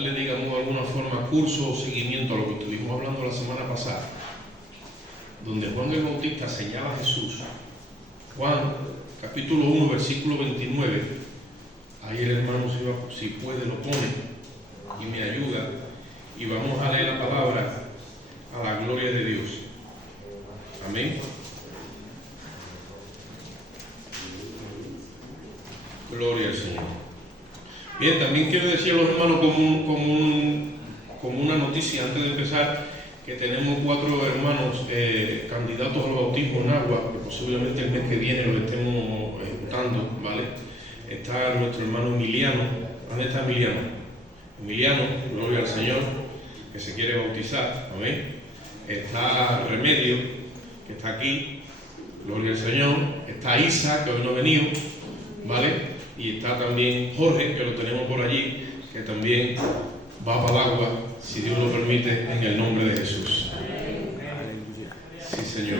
darle, digamos, de alguna forma curso o seguimiento a lo que estuvimos hablando la semana pasada, donde Juan el Bautista señala a Jesús. Juan, capítulo 1, versículo 29. Ahí el hermano, si puede, lo pone y me ayuda. Y vamos a leer la palabra a la gloria de Dios. Amén. Gloria al Señor. Bien, también quiero decir a los hermanos como una noticia antes de empezar, que tenemos 4 hermanos candidatos al bautismo en agua, que posiblemente el mes que viene lo estemos ejecutando, ¿vale? Está nuestro hermano Emiliano. ¿Dónde está Emiliano? Emiliano, gloria al Señor, que se quiere bautizar, ¿amén? Está Remedio, que está aquí, gloria al Señor. Está Isa, que hoy no ha venido, ¿vale? Y está también Jorge, que lo tenemos por allí, que también va para el agua, si Dios lo permite, en el nombre de Jesús. Sí, Señor.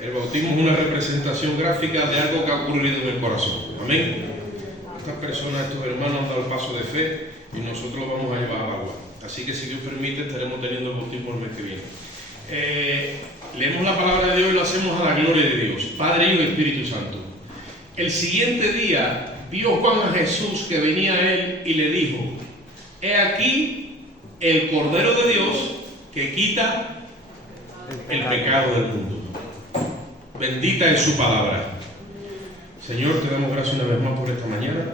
El bautismo es una representación gráfica de algo que ha ocurrido en el corazón. Amén. Estas personas, estos hermanos han dado el paso de fe y nosotros lo vamos a llevar al agua. Así que si Dios permite, estaremos teniendo el bautismo el mes que viene. Leemos la palabra de Dios y lo hacemos a la gloria de Dios, Padre, Hijo y Espíritu Santo. El siguiente día vio Juan a Jesús que venía a él y le dijo: he aquí el Cordero de Dios que quita el pecado del mundo. Bendita es su palabra. Señor, te damos gracias una vez más por esta mañana.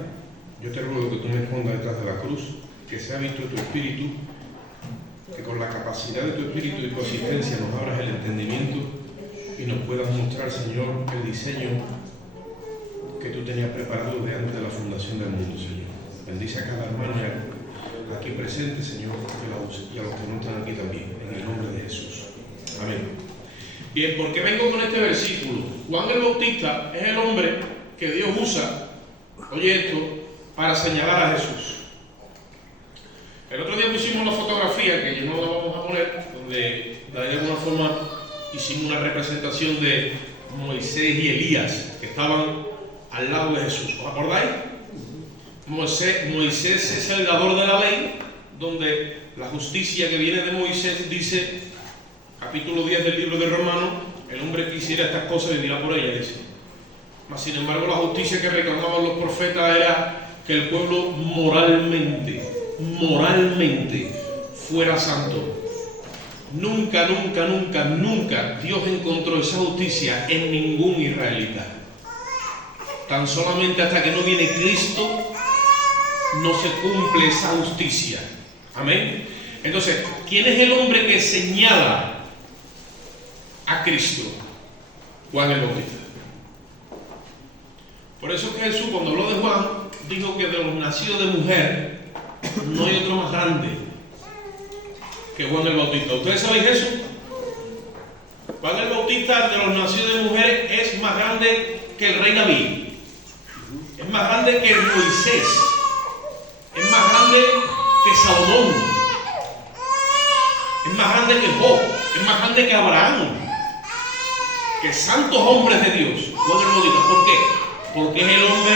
Yo te ruego que tú me escondas detrás de la cruz, que sea visto tu Espíritu, que con la capacidad de tu Espíritu y tu asistencia nos abras el entendimiento y nos puedas mostrar, Señor, el diseño que tú tenías preparado desde antes de la fundación del mundo, Señor. Bendice a cada hermano aquí presente, Señor, y a los que no están aquí también, en el nombre de Jesús. Amén. Bien, ¿por qué vengo con este versículo? Juan el Bautista es el hombre que Dios usa, oye esto, para señalar a Jesús. El otro día pusimos la fotografía, que yo no la vamos a poner, donde de alguna forma hicimos una representación de Moisés y Elías, que estaban al lado de Jesús. ¿Os acordáis? Moisés es el dador de la ley, donde la justicia que viene de Moisés dice, capítulo 10 del libro de Romanos, el hombre que hiciera estas cosas vivirá por ella, dice. Mas sin embargo la justicia que reclamaban los profetas era que el pueblo moralmente fuera santo. Nunca Dios encontró esa justicia en ningún israelita. Tan solamente hasta que no viene Cristo no se cumple esa justicia. Amén. Entonces, ¿quién es el hombre que señala a Cristo? Juan el Bautista. Por eso que Jesús, cuando habló de Juan, dijo que de los nacidos de mujer no hay otro más grande que Juan el Bautista. ¿Ustedes saben eso? Juan el Bautista, de los nacidos de mujer, es más grande que el rey David. Es más grande que Moisés. Es más grande que Salomón. Es más grande que Job. Es más grande que Abraham. Que santos hombres de Dios. Juan el Bautista. ¿Por qué? Porque es el hombre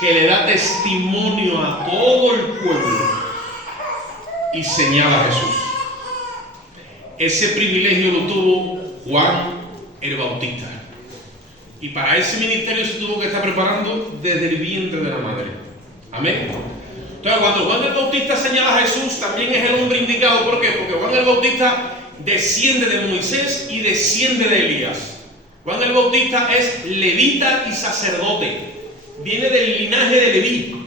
que le da testimonio a todo el pueblo y señala a Jesús. Ese privilegio lo tuvo Juan el Bautista. Y para ese ministerio se tuvo que estar preparando desde el vientre de la madre. Amén. Entonces, cuando Juan el Bautista señala a Jesús, también es el hombre indicado. ¿Por qué? Porque Juan el Bautista desciende de Moisés y desciende de Elías. Juan el Bautista es levita y sacerdote. Viene del linaje de Leví.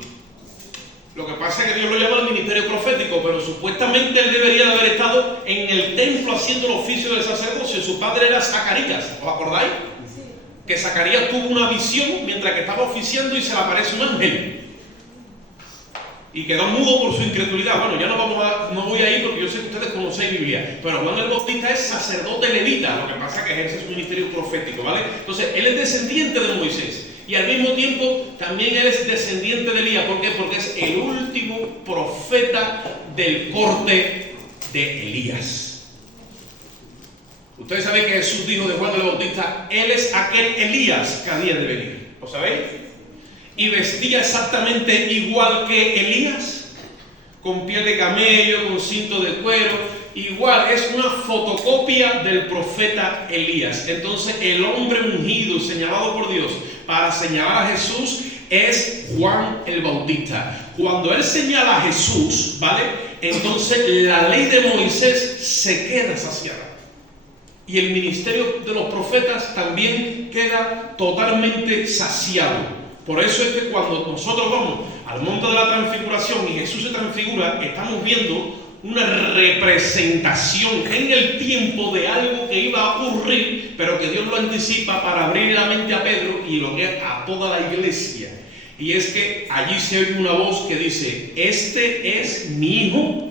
Lo que pasa es que Dios lo llama el ministerio profético, pero supuestamente él debería de haber estado en el templo haciendo el oficio del sacerdocio. Su padre era Zacarías. ¿Os acordáis? Que Zacarías tuvo una visión mientras que estaba oficiando y se le aparece un ángel y quedó mudo por su incredulidad. Bueno, ya no voy a ir porque yo sé que ustedes conocen Biblia, pero Juan el Bautista es sacerdote levita, lo que pasa es que ejerce su ministerio profético, ¿vale? Entonces, él es descendiente de Moisés y al mismo tiempo también él es descendiente de Elías. ¿Por qué? Porque es el último profeta del corte de Elías. Ustedes saben que Jesús dijo de Juan el Bautista: él es aquel Elías que había de venir. ¿Lo sabéis? Y vestía exactamente igual que Elías, con piel de camello, con cinto de cuero. Igual, es una fotocopia del profeta Elías. Entonces, el hombre ungido, señalado por Dios para señalar a Jesús, es Juan el Bautista. Cuando él señala a Jesús, ¿vale? Entonces la ley de Moisés se queda saciada. Y el ministerio de los profetas también queda totalmente saciado. Por eso es que cuando nosotros vamos al monte de la transfiguración y Jesús se transfigura, estamos viendo una representación en el tiempo de algo que iba a ocurrir, pero que Dios lo anticipa para abrir la mente a Pedro y lo que es a toda la iglesia. Y es que allí se oye una voz que dice: este es mi hijo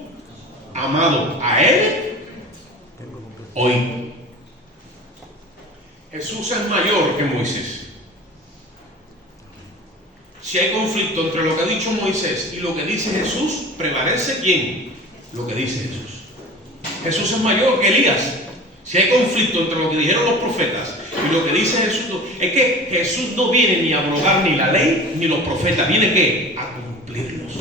amado, a él oí. Jesús es mayor que Moisés. Si hay conflicto entre lo que ha dicho Moisés y lo que dice Jesús, prevalece ¿quién? Lo que dice Jesús. Jesús es mayor que Elías. Si hay conflicto entre lo que dijeron los profetas y lo que dice Jesús, es que Jesús no viene ni a abrogar ni la ley ni los profetas, viene ¿qué? A cumplirlos.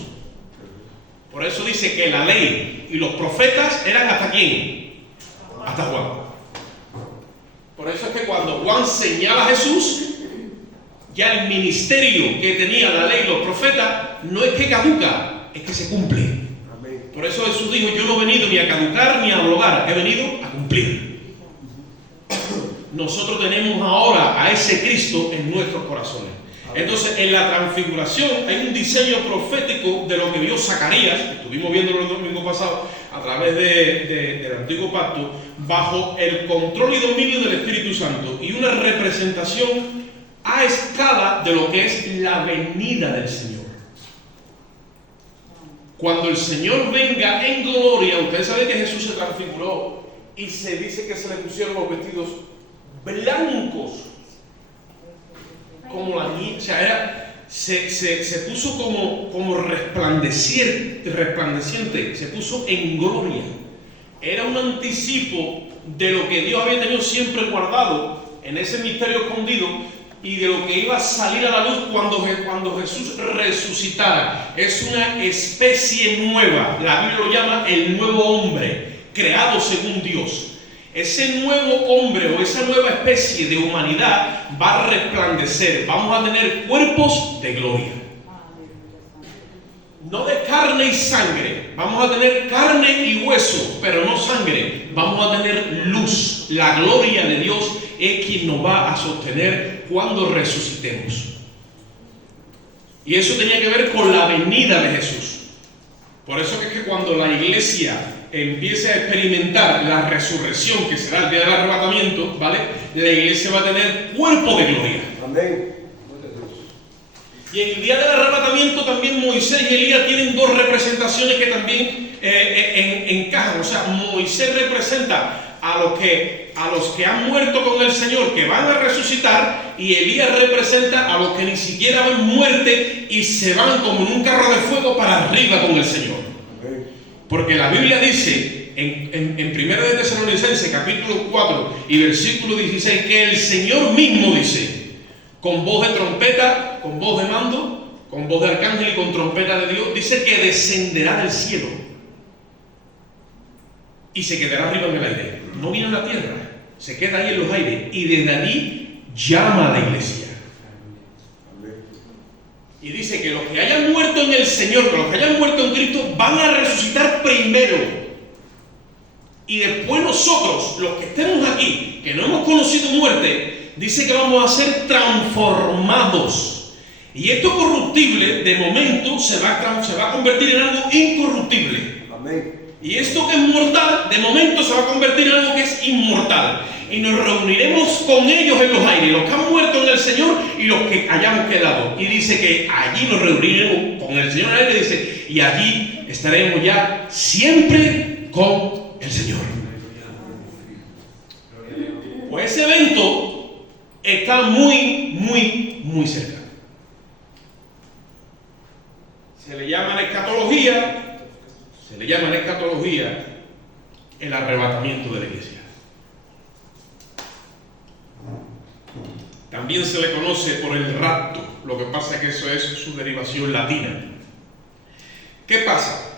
Por eso dice que la ley y los profetas eran ¿hasta quién? Hasta Juan. Por eso es que cuando Juan señala a Jesús, ya el ministerio que tenía la ley y los profetas no es que caduca, es que se cumple. Por eso Jesús dijo: yo no he venido ni a caducar ni a abrogar, he venido a cumplir. Nosotros tenemos ahora a ese Cristo en nuestros corazones. Entonces, en la transfiguración hay un diseño profético de lo que vio Zacarías, que estuvimos viendo el domingo pasado a través del Antiguo Pacto, bajo el control y dominio del Espíritu Santo, y una representación a escala de lo que es la venida del Señor. Cuando el Señor venga en gloria, ustedes saben que Jesús se transfiguró y se dice que se le pusieron los vestidos blancos como la nieve. O sea, se puso como resplandeciente, se puso en gloria. Era un anticipo de lo que Dios había tenido siempre guardado en ese misterio escondido y de lo que iba a salir a la luz cuando Jesús resucitara. Es una especie nueva. La Biblia lo llama el nuevo hombre, creado según Dios. Ese nuevo hombre o esa nueva especie de humanidad va a resplandecer. Vamos a tener cuerpos de gloria. No de carne y sangre. Vamos a tener carne y hueso, pero no sangre. Vamos a tener luz. La gloria de Dios es quien nos va a sostener cuando resucitemos. Y eso tenía que ver con la venida de Jesús. Por eso es que cuando la iglesia empiece a experimentar la resurrección, que será el día del arrebatamiento, ¿vale? La iglesia va a tener cuerpo de gloria. Amén. Y en el día del arrebatamiento también Moisés y Elías tienen dos representaciones que también encajan. O sea, Moisés representa a los que han muerto con el Señor, que van a resucitar, y Elías representa a los que ni siquiera ven muerte y se van como en un carro de fuego para arriba con el Señor. Porque la Biblia dice en 1 de Tesalonicenses capítulo 4 y versículo 16 que el Señor mismo dice, con voz de trompeta, con voz de mando, con voz de arcángel y con trompeta de Dios, dice que descenderá del cielo y se quedará arriba en el aire. No viene a la tierra, se queda ahí en los aires y desde allí llama a la iglesia. Y dice que los que hayan muerto en el Señor, que los que hayan muerto en Cristo, van a resucitar primero. Y después nosotros, los que estemos aquí, que no hemos conocido muerte, dice que vamos a ser transformados. Y esto corruptible, de momento, se va a convertir en algo incorruptible. Amén. Y esto que es mortal, de momento se va a convertir en algo que es inmortal. Y nos reuniremos con ellos en los aires, los que han muerto en el Señor y los que hayamos quedado. Y dice que allí nos reuniremos con el Señor en el aire, dice, y allí estaremos ya siempre con el Señor. Pues ese evento está muy, muy, muy cerca. Se le llama en escatología el arrebatamiento de la iglesia. También se le conoce por el rapto. Lo que pasa es que eso es su derivación latina. ¿Qué pasa?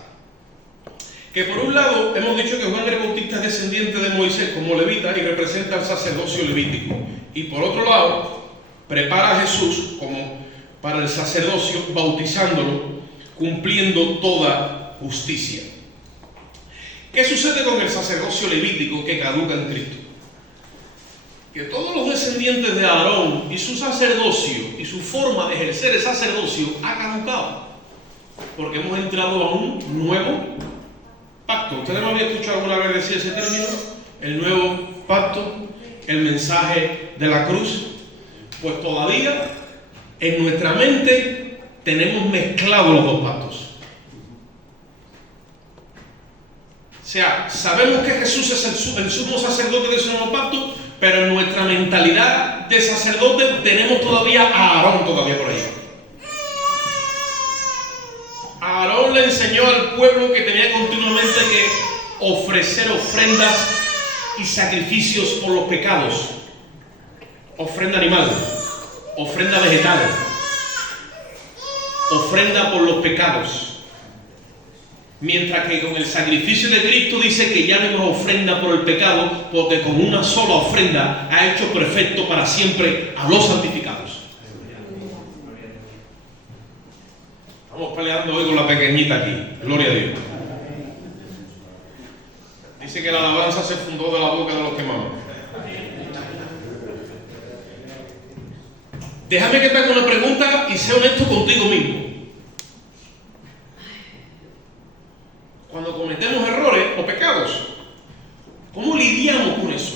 Que por un lado hemos dicho que Juan el Bautista es descendiente de Moisés como levita y representa el sacerdocio levítico. Y por otro lado, prepara a Jesús como para el sacerdocio, bautizándolo, cumpliendo toda justicia. ¿Qué sucede con el sacerdocio levítico que caduca en Cristo? Que todos los descendientes de Aarón y su sacerdocio y su forma de ejercer el sacerdocio ha caducado. Porque hemos entrado a un nuevo pacto. ¿Ustedes no habían escuchado alguna vez decir ese término? El nuevo pacto, el mensaje de la cruz. Pues todavía en nuestra mente tenemos mezclados los dos pactos. O sea, sabemos que Jesús es el sumo sacerdote de ese nuevo pacto, pero en nuestra mentalidad de sacerdote tenemos todavía a Aarón todavía por ahí. Aarón le enseñó al pueblo que tenía continuamente que ofrecer ofrendas y sacrificios por los pecados. Ofrenda animal, ofrenda vegetal, ofrenda por los pecados. Mientras que con el sacrificio de Cristo dice que ya no hemos ofrenda por el pecado, porque con una sola ofrenda ha hecho perfecto para siempre a los santificados. Estamos peleando hoy con la pequeñita aquí. Gloria a Dios. Dice que la alabanza se fundó de la boca de los que maman. Déjame que te haga una pregunta y sea honesto contigo mismo. Cuando cometemos errores o pecados, ¿cómo lidiamos con eso?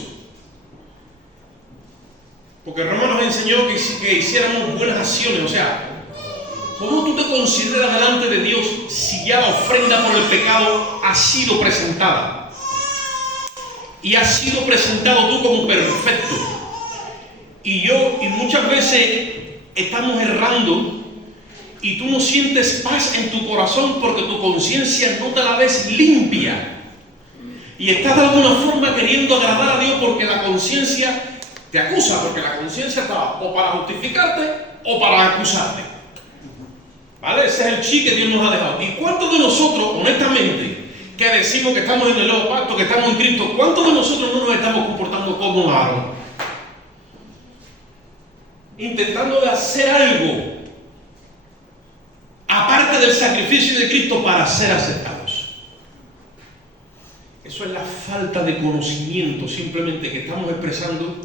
Porque Roma nos enseñó que hiciéramos buenas acciones. O sea, ¿cómo tú te consideras delante de Dios si ya la ofrenda por el pecado ha sido presentada? Y has sido presentado tú como perfecto. Y muchas veces estamos errando y tú no sientes paz en tu corazón porque tu conciencia no te la ves limpia. Y estás de alguna forma queriendo agradar a Dios porque la conciencia te acusa, porque la conciencia está o para justificarte o para acusarte. ¿Vale? Ese es el chi que Dios nos ha dejado. ¿Y cuántos de nosotros, honestamente, que decimos que estamos en el nuevo pacto, que estamos en Cristo, cuántos de nosotros no nos estamos comportando como Aarón? Intentando de hacer algo aparte del sacrificio de Cristo para ser aceptados. Eso es la falta de conocimiento, simplemente que estamos expresando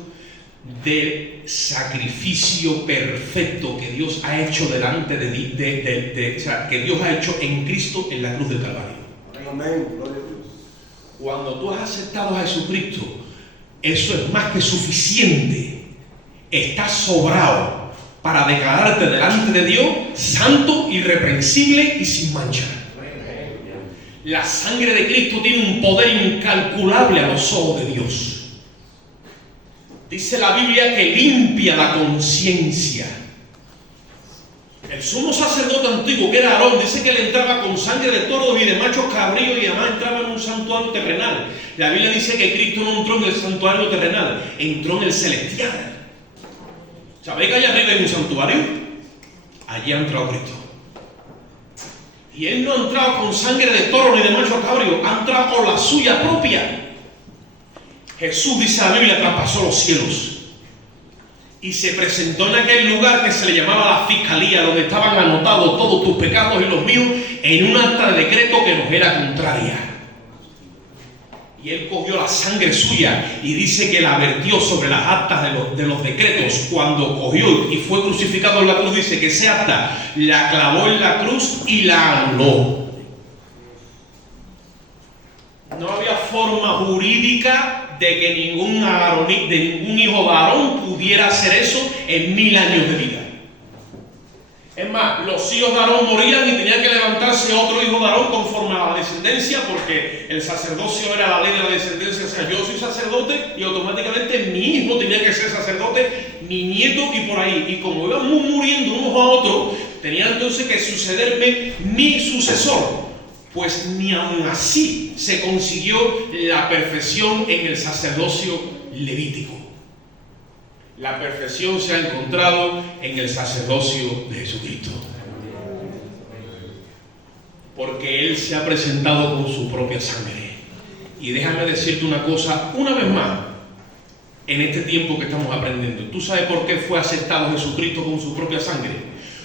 del sacrificio perfecto que Dios ha hecho delante o sea, que Dios ha hecho en Cristo en la cruz del Calvario. Amén, gloria a Dios. Cuando tú has aceptado a Jesucristo, eso es más que suficiente. Estás sobrado para declararte delante de Dios santo, irreprensible y sin mancha. La sangre de Cristo tiene un poder incalculable a los ojos de Dios. Dice la Biblia que limpia la conciencia. El sumo sacerdote antiguo, que era Aarón, dice que él entraba con sangre de toros y de machos cabríos y además entraba en un santuario terrenal. La Biblia dice que Cristo no entró en el santuario terrenal, entró en el celestial. ¿Sabéis que allá arriba hay un santuario? Allí ha entrado Cristo. Y Él no ha entrado con sangre de toro ni de macho cabrío, ha entrado con la suya propia. Jesús, dice la Biblia, traspasó los cielos y se presentó en aquel lugar que se le llamaba la fiscalía, donde estaban anotados todos tus pecados y los míos en un acta de decreto que nos era contraria. Y Él cogió la sangre suya y dice que la vertió sobre las actas de los decretos. Cuando cogió y fue crucificado en la cruz, dice que esa acta la clavó en la cruz y la anuló. No había forma jurídica de que ningún hijo de Aarón pudiera hacer eso en 1000 años de vida. Es más, los hijos de Aarón morían y tenía que levantarse otro hijo de Aarón conforme a la descendencia, porque el sacerdocio era la ley de la descendencia. O sea, yo soy sacerdote y automáticamente mi hijo tenía que ser sacerdote, mi nieto y por ahí. Y como iban muriendo unos a otros, tenía entonces que sucederme mi sucesor. Pues ni aun así se consiguió la perfección en el sacerdocio levítico. La perfección se ha encontrado en el sacerdocio de Jesucristo. porque Él se ha presentado con su propia sangre. Y déjame decirte una cosa, una vez más, en este tiempo que estamos aprendiendo. ¿Tú sabes por qué fue aceptado Jesucristo con su propia sangre?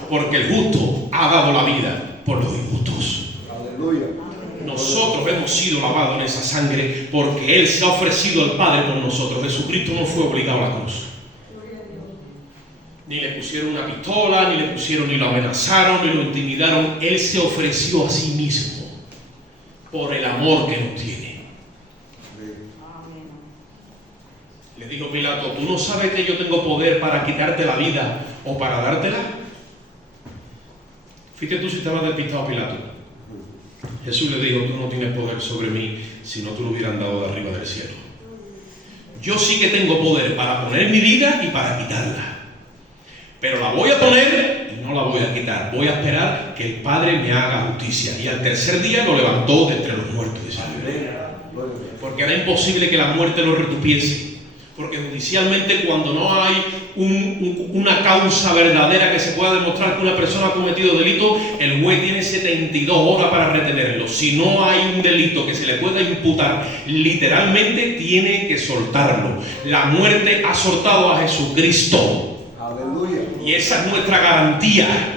Porque el justo ha dado la vida por los injustos. Aleluya. Nosotros hemos sido lavados en esa sangre porque Él se ha ofrecido al Padre por nosotros. Jesucristo no fue obligado a la cruz. Ni le pusieron una pistola, ni lo amenazaron, ni lo intimidaron. Él se ofreció a sí mismo por el amor que nos tiene. Le dijo Pilato, ¿tú no sabes que yo tengo poder para quitarte la vida o para dártela? Fíjate tú si estabas despistado, Pilato. Jesús le dijo, tú no tienes poder sobre mí si no te lo hubieran dado de arriba del cielo. Yo sí que tengo poder para poner mi vida y para quitarla. Pero la voy a poner y no la voy a quitar. Voy a esperar que el Padre me haga justicia. Y al tercer día lo levantó de entre los muertos. Porque era imposible que la muerte lo retupiese. Porque judicialmente, cuando no hay una causa verdadera que se pueda demostrar que una persona ha cometido delito, el juez tiene 72 horas para retenerlo. Si no hay un delito que se le pueda imputar, literalmente tiene que soltarlo. La muerte ha soltado a Jesucristo. Aleluya. Y esa es nuestra garantía.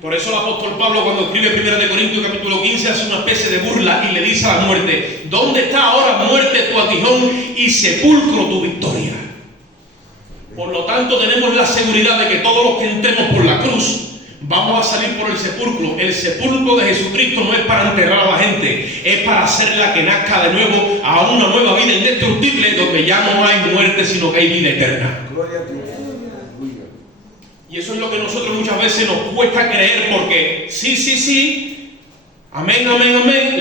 Por eso el apóstol Pablo, cuando escribe 1 Corintios capítulo 15, hace una especie de burla y le dice a la muerte: ¿dónde está ahora, muerte, tu aguijón, y sepulcro, tu victoria? Por lo tanto, tenemos la seguridad de que todos los que entremos por la cruz vamos a salir por el sepulcro. El sepulcro de Jesucristo no es para enterrar a la gente, es para hacerla que nazca de nuevo a una nueva vida indestructible, donde ya no hay muerte, sino que hay vida eterna. Gloria a Dios. Y eso es lo que nosotros muchas veces nos cuesta creer, porque sí, amén,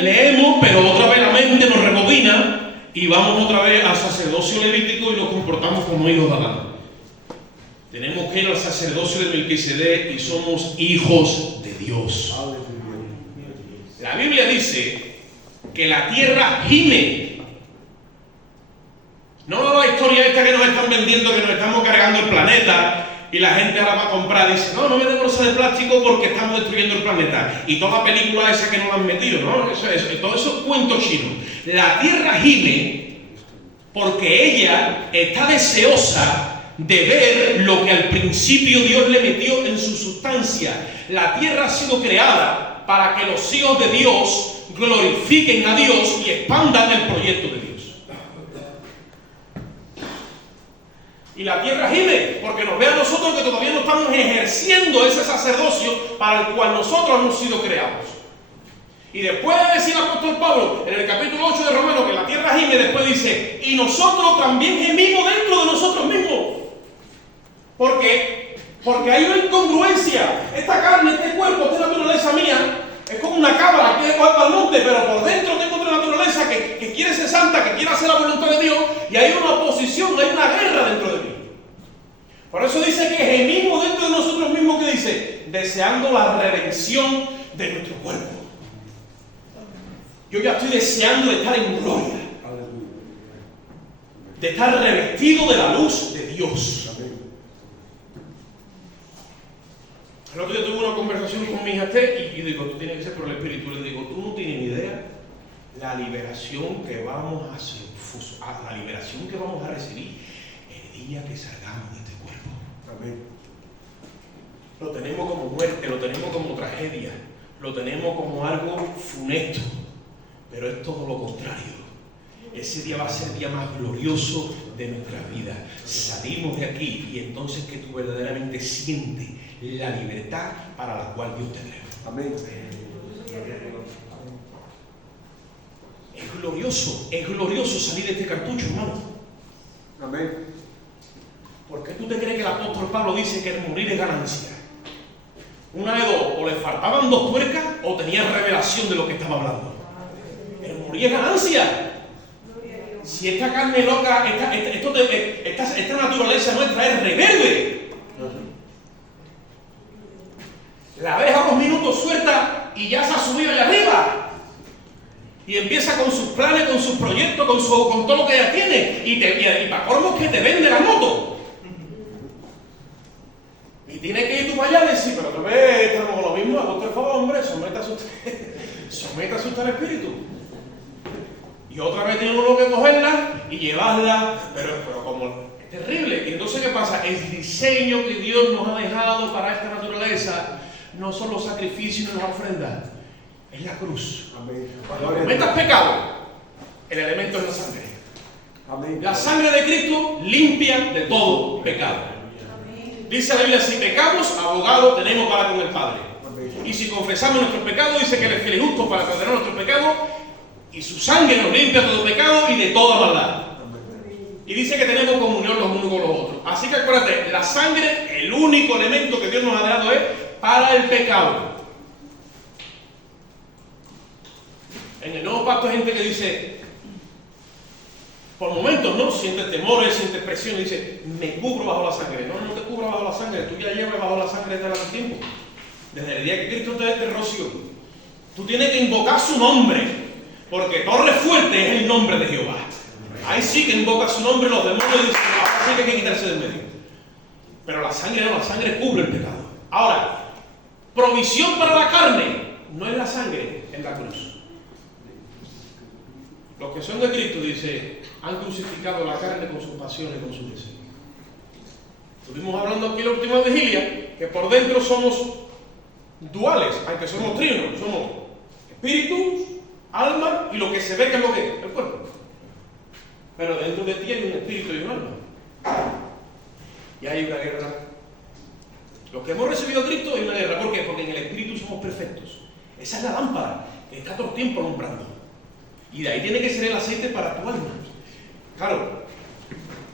leemos, pero otra vez la mente nos rebobina y vamos otra vez al sacerdocio levítico y nos comportamos como hijos de Adán. Tenemos que ir al sacerdocio de Melquisedec y somos hijos de Dios. La Biblia dice que la tierra gime. No la historia esta que nos están vendiendo, que nos estamos cargando el planeta. Y la gente ahora va a comprar y dice, no me den bolsa de plástico porque estamos destruyendo el planeta. Y toda la película esa que nos han metido, ¿no? Todo eso es cuento chino. La tierra gime porque ella está deseosa de ver lo que al principio Dios le metió en su sustancia. La tierra ha sido creada para que los hijos de Dios glorifiquen a Dios y expandan el proyecto de Dios. Y la tierra gime porque nos ve a nosotros que todavía no estamos ejerciendo ese sacerdocio para el cual nosotros hemos sido creados. Y después de decir el apóstol Pablo en el capítulo 8 de Romanos que la tierra gime, después dice, y nosotros también gemimos dentro de nosotros mismos. Porque hay una incongruencia. Esta carne, este cuerpo, esta naturaleza mía es como una cabra que va al monte, pero por dentro tengo otra naturaleza que quiere ser santa, que quiere hacer la voluntad de Dios, y hay una oposición, hay una guerra dentro de mí. Por eso dice que gemimos dentro de nosotros mismos, que dice, deseando la redención de nuestro cuerpo. Yo ya estoy deseando de estar en gloria, de estar revestido de la luz de Dios. El otro día tuve una conversación con mi hija y digo, tú tienes que ser por el Espíritu. Le digo, tú no tienes ni idea la liberación que vamos a hacer, la liberación que vamos a recibir el día que salgamos de este cuerpo. Amén. Lo tenemos como muerte, lo tenemos como tragedia, lo tenemos como algo funesto, pero es todo lo contrario. Ese día va a ser el día más glorioso de nuestra vida. Salimos de aquí y entonces que tú verdaderamente sientes la libertad para la cual Dios te creó. Amén. Es glorioso salir de este cartucho, hermano. Amén. ¿Por qué tú te crees que el apóstol Pablo dice que el morir es ganancia? Una de dos, o le faltaban dos tuercas o tenía revelación de lo que estaba hablando. El morir es ganancia. Si esta carne loca, esta naturaleza nuestra es rebelde. La deja 2 minutos suelta y ya se ha subido allá arriba. Y empieza con sus planes, con sus proyectos, con todo lo que ella tiene. Y para colmo que te vende la moto. Y Y tiene que ir tú para allá y decir, pero otra vez estamos con lo mismo, haga usted el favor, hombre, sométase usted al Espíritu. Y otra vez tiene uno que cogerla y llevarla, pero como es terrible. Y entonces, ¿qué pasa? El diseño que Dios nos ha dejado para esta naturaleza no son los sacrificios ni las ofrendas, es la cruz. Amén. Cuando cometas pecado, el elemento es la sangre. Amén. La sangre de Cristo limpia de todo pecado. Dice la Biblia, si pecamos, abogado tenemos para con el Padre. Y si confesamos nuestros pecados, dice que Él es fiel y justo para condenar nuestros pecados, y su sangre nos limpia de todo pecado y de toda maldad. Y dice que tenemos comunión los unos con los otros. Así que acuérdate, la sangre, el único elemento que Dios nos ha dado es para el pecado. En el Nuevo Pacto hay gente que dice, por momentos, ¿no? Sientes temores, sientes presión y dice, me cubro bajo la sangre. No, no te cubras bajo la sangre, tú ya llevas bajo la sangre desde hace tiempo. Desde el día que Cristo te roció. Tú tienes que invocar su nombre, porque torre fuerte es el nombre de Jehová. Ahí sí que invoca su nombre, los demonios dicen, ahora sí que hay que quitarse del medio. Pero la sangre no, la sangre cubre el pecado. Ahora, provisión para la carne, no es la sangre, es la cruz. Los que son de Cristo, dice, han crucificado la carne con sus pasiones, con sus deseos. Estuvimos hablando aquí en la última vigilia, que por dentro somos duales, aunque somos trinos, somos espíritu, alma y lo que se ve que es lo que es, el cuerpo. Pero dentro de ti hay un espíritu y un alma. Y hay una guerra. Los que hemos recibido a Cristo hay una guerra. ¿Por qué? Porque en el espíritu somos perfectos. Esa es la lámpara que está todo el tiempo alumbrando. Y de ahí tiene que ser el aceite para tu alma. Claro,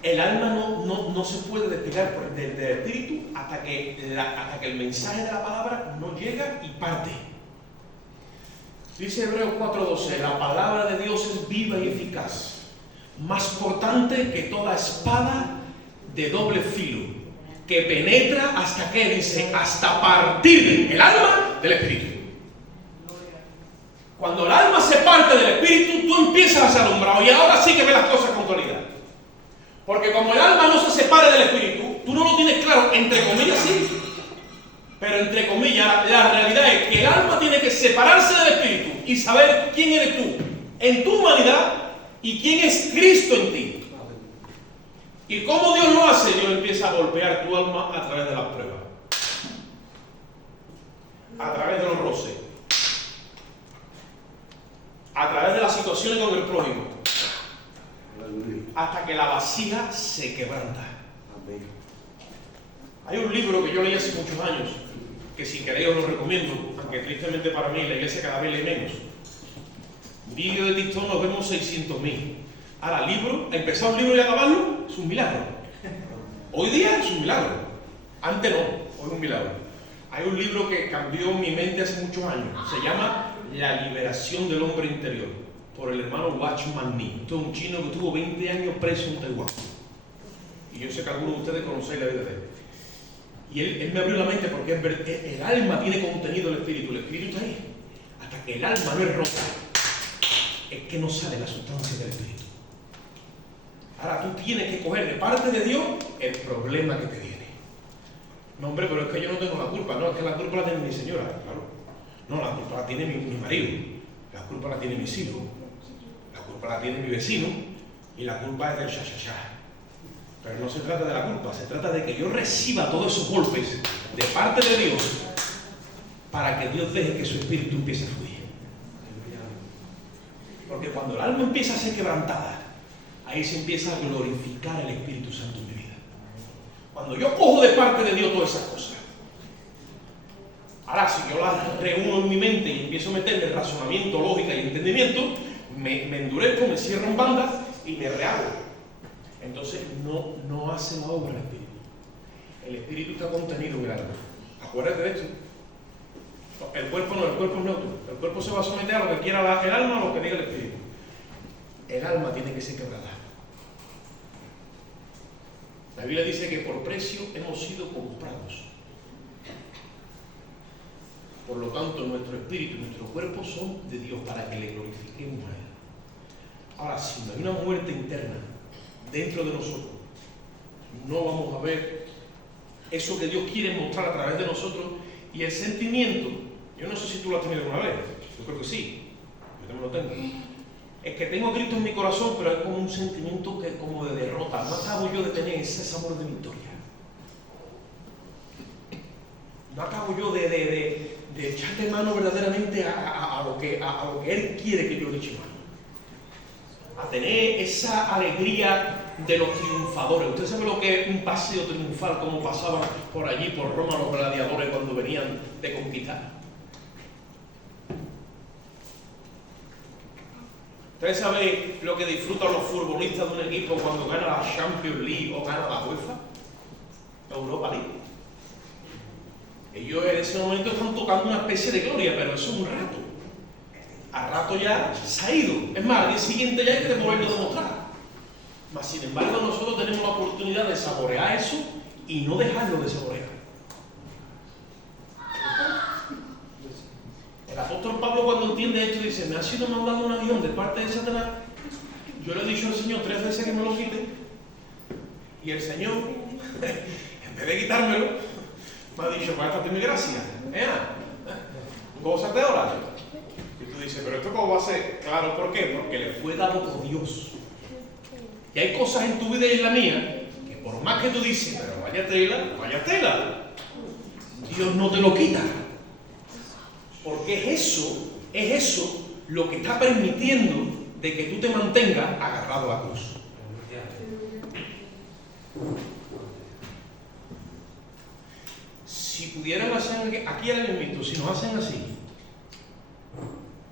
el alma no se puede despegar del espíritu hasta que el mensaje de la palabra no llega y parte. Dice Hebreos 4:12, la palabra de Dios es viva y eficaz, más cortante que toda espada de doble filo, que penetra hasta que dice, hasta partir el alma del espíritu. Cuando el alma se parte del espíritu, tú empiezas a ser alumbrado y ahora sí que ves las cosas con claridad. Porque como el alma no se separe del espíritu, tú no lo tienes claro, entre comillas sí, pero entre comillas la realidad es que el alma tiene que separarse del espíritu y saber quién eres tú en tu humanidad y quién es Cristo en ti. ¿Y cómo Dios lo hace? Dios empieza a golpear tu alma a través de las pruebas, a través de los roces, a través de las situaciones con el prójimo, hasta que la vasija se quebranta. Hay un libro que yo leí hace muchos años, que si queréis os lo recomiendo, aunque tristemente para mí la iglesia cada vez lee menos. Vídeo de TikTok nos vemos 600.000. Ahora, empezar un libro y acabarlo es un milagro. Hoy día es un milagro. Antes no, hoy es un milagro. Hay un libro que cambió mi mente hace muchos años. Se llama La liberación del hombre interior, por el hermano Watchman Nee. Esto es un chino que estuvo 20 años preso en Taiwán. Y yo sé que algunos de ustedes conocéis la vida de él. Y él me abrió la mente porque el alma tiene contenido el espíritu está ahí. Hasta que el alma no es rota, es que no sale la sustancia del espíritu. Ahora tú tienes que coger de parte de Dios el problema que te viene. No, hombre, pero es que yo no tengo la culpa. No, es que la culpa la tiene mi señora, claro. No, la culpa la tiene mi marido. La culpa la tiene mis hijos. La culpa la tiene mi vecino. Y la culpa es del cha-cha-cha. Pero no se trata de la culpa, se trata de que yo reciba todos esos golpes de parte de Dios para que Dios deje que su espíritu empiece a fluir. Porque cuando el alma empieza a ser quebrantada, ahí se empieza a glorificar el Espíritu Santo en mi vida. Cuando yo cojo de parte de Dios todas esas cosas, ahora si yo las reúno en mi mente y empiezo a meterle razonamiento, lógica y entendimiento, me endurezco, me cierro en bandas y me rehago. Entonces no hace la obra el Espíritu. El Espíritu está contenido en el alma. Acuérdate de esto. El cuerpo no, el cuerpo es neutro. El cuerpo se va a someter a lo que quiera el alma o a lo que diga el Espíritu. El alma tiene que ser quebrada. La Biblia dice que por precio hemos sido comprados. Por lo tanto, nuestro espíritu y nuestro cuerpo son de Dios para que le glorifiquemos a Él. Ahora, si no hay una muerte interna dentro de nosotros, no vamos a ver eso que Dios quiere mostrar a través de nosotros, y el sentimiento, yo no sé si tú lo has tenido alguna vez, yo creo que sí, yo también lo tengo, es que tengo a Cristo en mi corazón, pero es como un sentimiento que como de derrota, no acabo yo de tener ese sabor de victoria, no acabo yo de echarle mano verdaderamente a lo que Él quiere que yo le eche mano, a tener esa alegría de los triunfadores. Usted sabe lo que es un paseo triunfal, como pasaban por allí, por Roma, los gladiadores cuando venían de conquistar. ¿Ustedes saben lo que disfrutan los futbolistas de un equipo cuando gana la Champions League o gana la UEFA? Europa League. Ellos en ese momento están tocando una especie de gloria, pero eso es un rato. Al rato ya se ha ido. Es más, al día siguiente ya hay que volverlo a demostrar. Mas, sin embargo, nosotros tenemos la oportunidad de saborear eso y no dejarlo de saborear. El apóstol Pablo, cuando entiende esto, dice: me ha sido mandado un avión de parte de Satanás. Yo le he dicho al Señor 3 veces que me lo quite, y el Señor, en vez de quitármelo, me ha dicho: bástate mi gracia, gózate ahora. Y tú dices: pero esto cómo va a ser. Claro, ¿por qué? Porque le fue dado por Dios. Y hay cosas en tu vida y en la mía que por más que tú dices, pero vaya tela, Dios no te lo quita. Porque es eso lo que está permitiendo de que tú te mantengas agarrado a la cruz. Si pudieran hacer aquí al mismo, si nos hacen así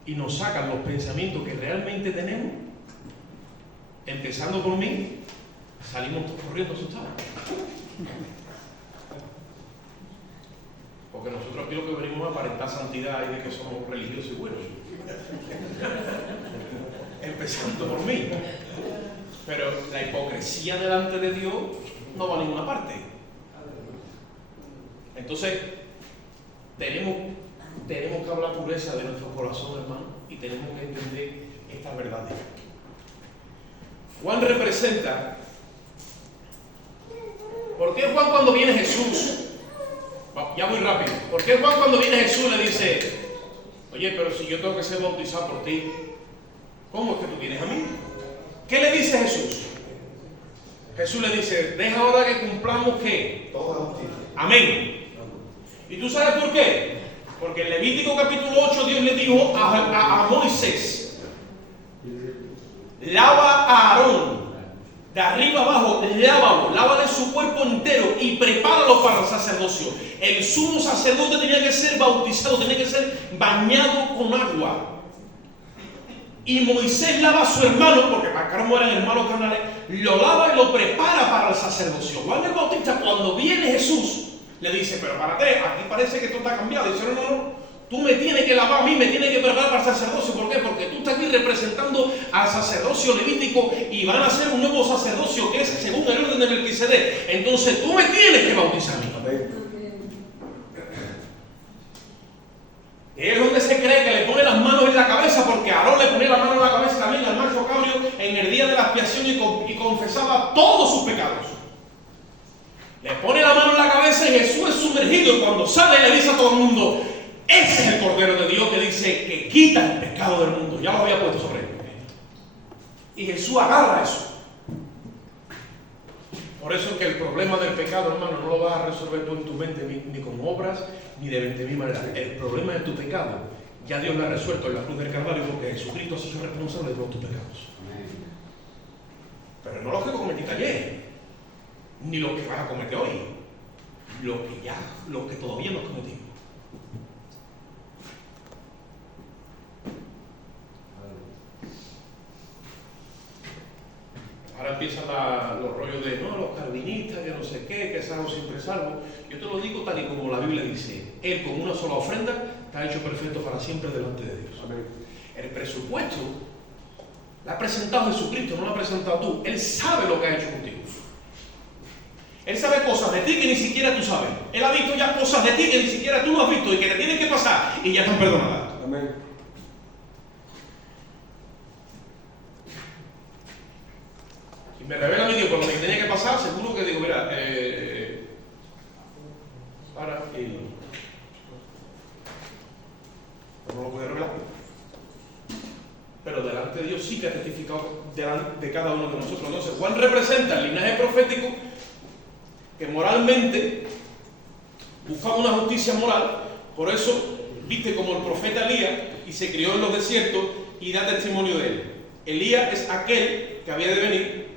y nos sacan los pensamientos que realmente tenemos, empezando por mí, salimos todos corriendo asustados. Porque nosotros aquí lo que venimos a aparentar santidad y de que somos religiosos y buenos. Empezando por mí. Pero la hipocresía delante de Dios no va a ninguna parte. Entonces, tenemos que hablar pureza de nuestro corazón, hermano, y tenemos que entender estas verdades. Juan representa. ¿Por qué Juan, cuando viene Jesús, ya muy rápido, por qué Juan, cuando viene Jesús, le dice: oye, pero si yo tengo que ser bautizado por ti, ¿cómo es que tú vienes a mí? ¿Qué le dice Jesús? Jesús le dice: deja ahora que cumplamos ¿qué? Todo bautismo. Amén. ¿Y tú sabes por qué? Porque en Levítico capítulo 8 Dios le dijo a Moisés: lava a Aarón de arriba abajo, lávale su cuerpo entero y prepáralo para el sacerdocio. El sumo sacerdote tenía que ser bautizado, tenía que ser bañado con agua. Y Moisés lava a su hermano, porque para que no mueran hermanos carnales, lo lava y lo prepara para el sacerdocio. Juan el Bautista, cuando viene Jesús, le dice: pero párate, aquí parece que esto está cambiado. Dice: no, tú me tienes que lavar a mí, me tienes que preparar para el sacerdocio. ¿Por qué? Porque tú estás aquí representando al sacerdocio levítico y van a hacer un nuevo sacerdocio que es según el orden de Melquisedec. Entonces tú me tienes que bautizar a mí. Amén. Es donde se cree que le pone las manos en la cabeza, porque Aarón le ponía la mano en la cabeza también al macho cabrio en el día de la expiación y confesaba todos sus pecados. Le pone la mano en la cabeza y Jesús es sumergido, y cuando sale le dice a todo el mundo: ese es el Cordero de Dios que dice que quita el pecado del mundo. Ya lo había puesto sobre él. Y Jesús agarra eso. Por eso es que el problema del pecado, hermano, no lo vas a resolver tú en tu mente ni con obras ni de 20.000 maneras. El problema de tu pecado ya Dios lo ha resuelto en la cruz del Calvario, porque Jesucristo ha sido responsable de todos tus pecados. Pero no los que cometiste ayer, ni los que vas a cometer hoy, los que todavía no has cometido. Ahora empiezan los rollos de los calvinistas, que no sé qué, que salvo siempre salvo. Yo te lo digo tal y como la Biblia dice: Él con una sola ofrenda está hecho perfecto para siempre delante de Dios. Amén. El presupuesto lo ha presentado Jesucristo, no lo ha presentado tú. Él sabe lo que ha hecho contigo. Él sabe cosas de ti que ni siquiera tú sabes. Él ha visto ya cosas de ti que ni siquiera tú no has visto y que te tienen que pasar y ya están perdonadas. Amén. Me revela mi Dios con lo que tenía que pasar, seguro que digo: mira, para el... No lo voy a revelar. Pero delante de Dios sí que ha testificado delante de cada uno de nosotros. Entonces, Juan representa el linaje profético que moralmente buscaba una justicia moral, por eso viste como el profeta Elías y se crió en los desiertos y da testimonio de él. Elías es aquel que había de venir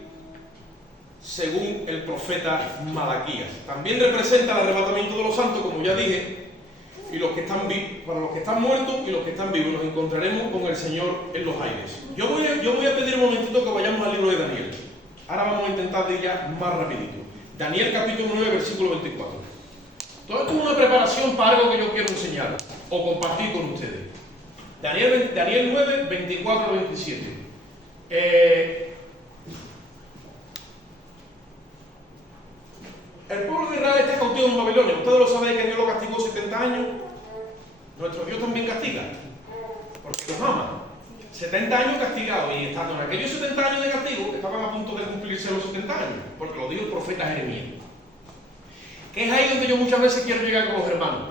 según el profeta Malaquías. También representa el arrebatamiento de los santos, como ya dije, y los que están vivos, para los que están muertos y los que están vivos. Nos encontraremos con el Señor en los aires. Yo voy a pedir un momentito que vayamos al libro de Daniel. Ahora vamos a intentar de ir ya más rapidito. Daniel capítulo 9, versículo 24. Todo esto es una preparación para algo que yo quiero enseñar o compartir con ustedes. Daniel 9, 24 al 27. El pueblo de Israel está cautivo en Babilonia. Ustedes lo saben que Dios lo castigó 70 años. Nuestro Dios también castiga, porque nos ama. 70 años castigado, y estando en aquellos 70 años de castigo, estaban a punto de cumplirse los 70 años, porque lo dijo el profeta Jeremías. Que es ahí donde yo muchas veces quiero llegar con los hermanos.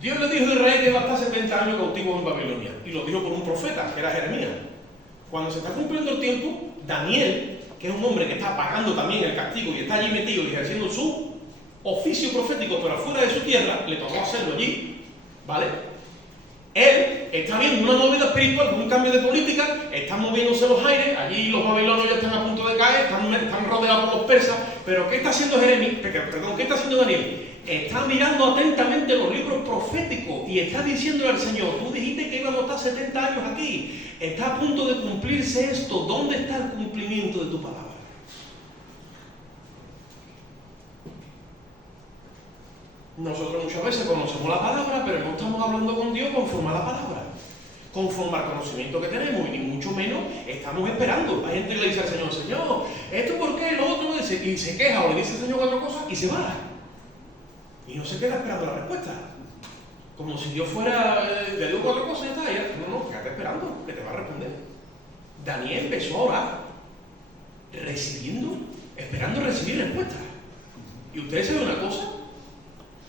Dios le dijo a Israel que iba a estar 70 años cautivo en Babilonia, y lo dijo por un profeta, que era Jeremías. Cuando se está cumpliendo el tiempo, Daniel, que es un hombre que está pagando también el castigo y está allí metido y ejerciendo su oficio profético, pero afuera de su tierra, le tocó hacerlo allí, ¿vale? Él está viendo una movida espiritual, un cambio de política, están moviéndose los aires, allí los babilonios ya están a punto de caer, están rodeados por los persas, pero ¿qué está haciendo Jeremías? Perdón, ¿qué está haciendo Daniel? Está mirando atentamente los libros proféticos y está diciéndole al Señor, tú dijiste que íbamos a estar 70 años aquí, está a punto de cumplirse esto, ¿dónde está el cumplimiento de tu palabra? Nosotros muchas veces conocemos la palabra, pero no estamos hablando con Dios conforme a la palabra, conforme al conocimiento que tenemos, y ni mucho menos estamos esperando. Hay gente que le dice al Señor, Señor, ¿esto por qué? Lo otro, y se queja o le dice al Señor cuatro cosas y se va. Y no se queda esperando la respuesta. Como si Dios fuera, le dio cuatro cosas y está, ya. No, quédate esperando, que te va a responder. Daniel empezó a orar, esperando recibir respuestas. Y ustedes saben una cosa,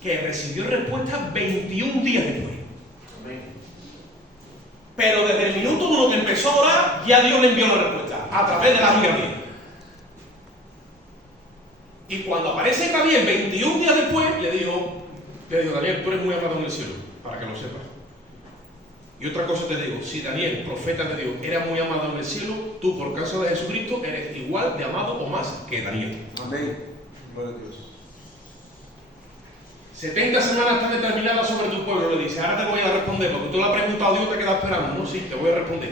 que recibió respuesta 21 días después. Pero desde el minuto uno que empezó a orar, ya Dios le envió la respuesta, a través de la Gabriel. Y cuando aparece Gabriel 21 días después, le dijo, Daniel, tú eres muy amado en el cielo, para que lo sepas. Y otra cosa te digo, si Daniel, profeta de Dios, era muy amado en el cielo, tú por causa de Jesucristo eres igual de amado o más que Daniel. Amén. Gloria a Dios. 70 semanas están determinadas sobre tu pueblo, le dice. Ahora te voy a responder, porque tú le has preguntado a Dios, te quedas esperando. No, sí, te voy a responder.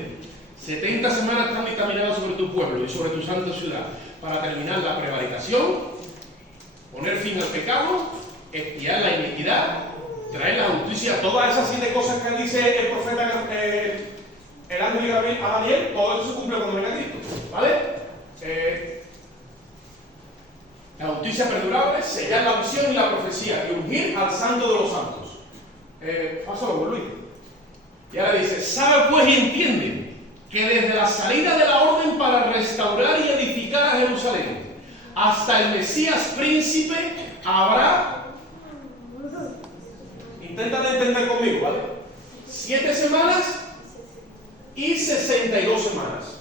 70 semanas están determinadas sobre tu pueblo y sobre tu santa ciudad, para terminar la prevaricación, poner fin al pecado, expiar la iniquidad, traer la justicia, todas esas 7 cosas que dice el profeta, el ángel Gabriel a Daniel, todo eso se cumple cuando venga Cristo, ¿vale? La justicia perdurable, sellar la visión y la profecía, y ungir al santo de los santos. Pásalo por Luis. Y ahora dice, sabe pues y entiende que desde la salida de la orden para restaurar y edificar a Jerusalén hasta el Mesías príncipe habrá, intenta entender conmigo, ¿vale? 7 semanas y 62 semanas.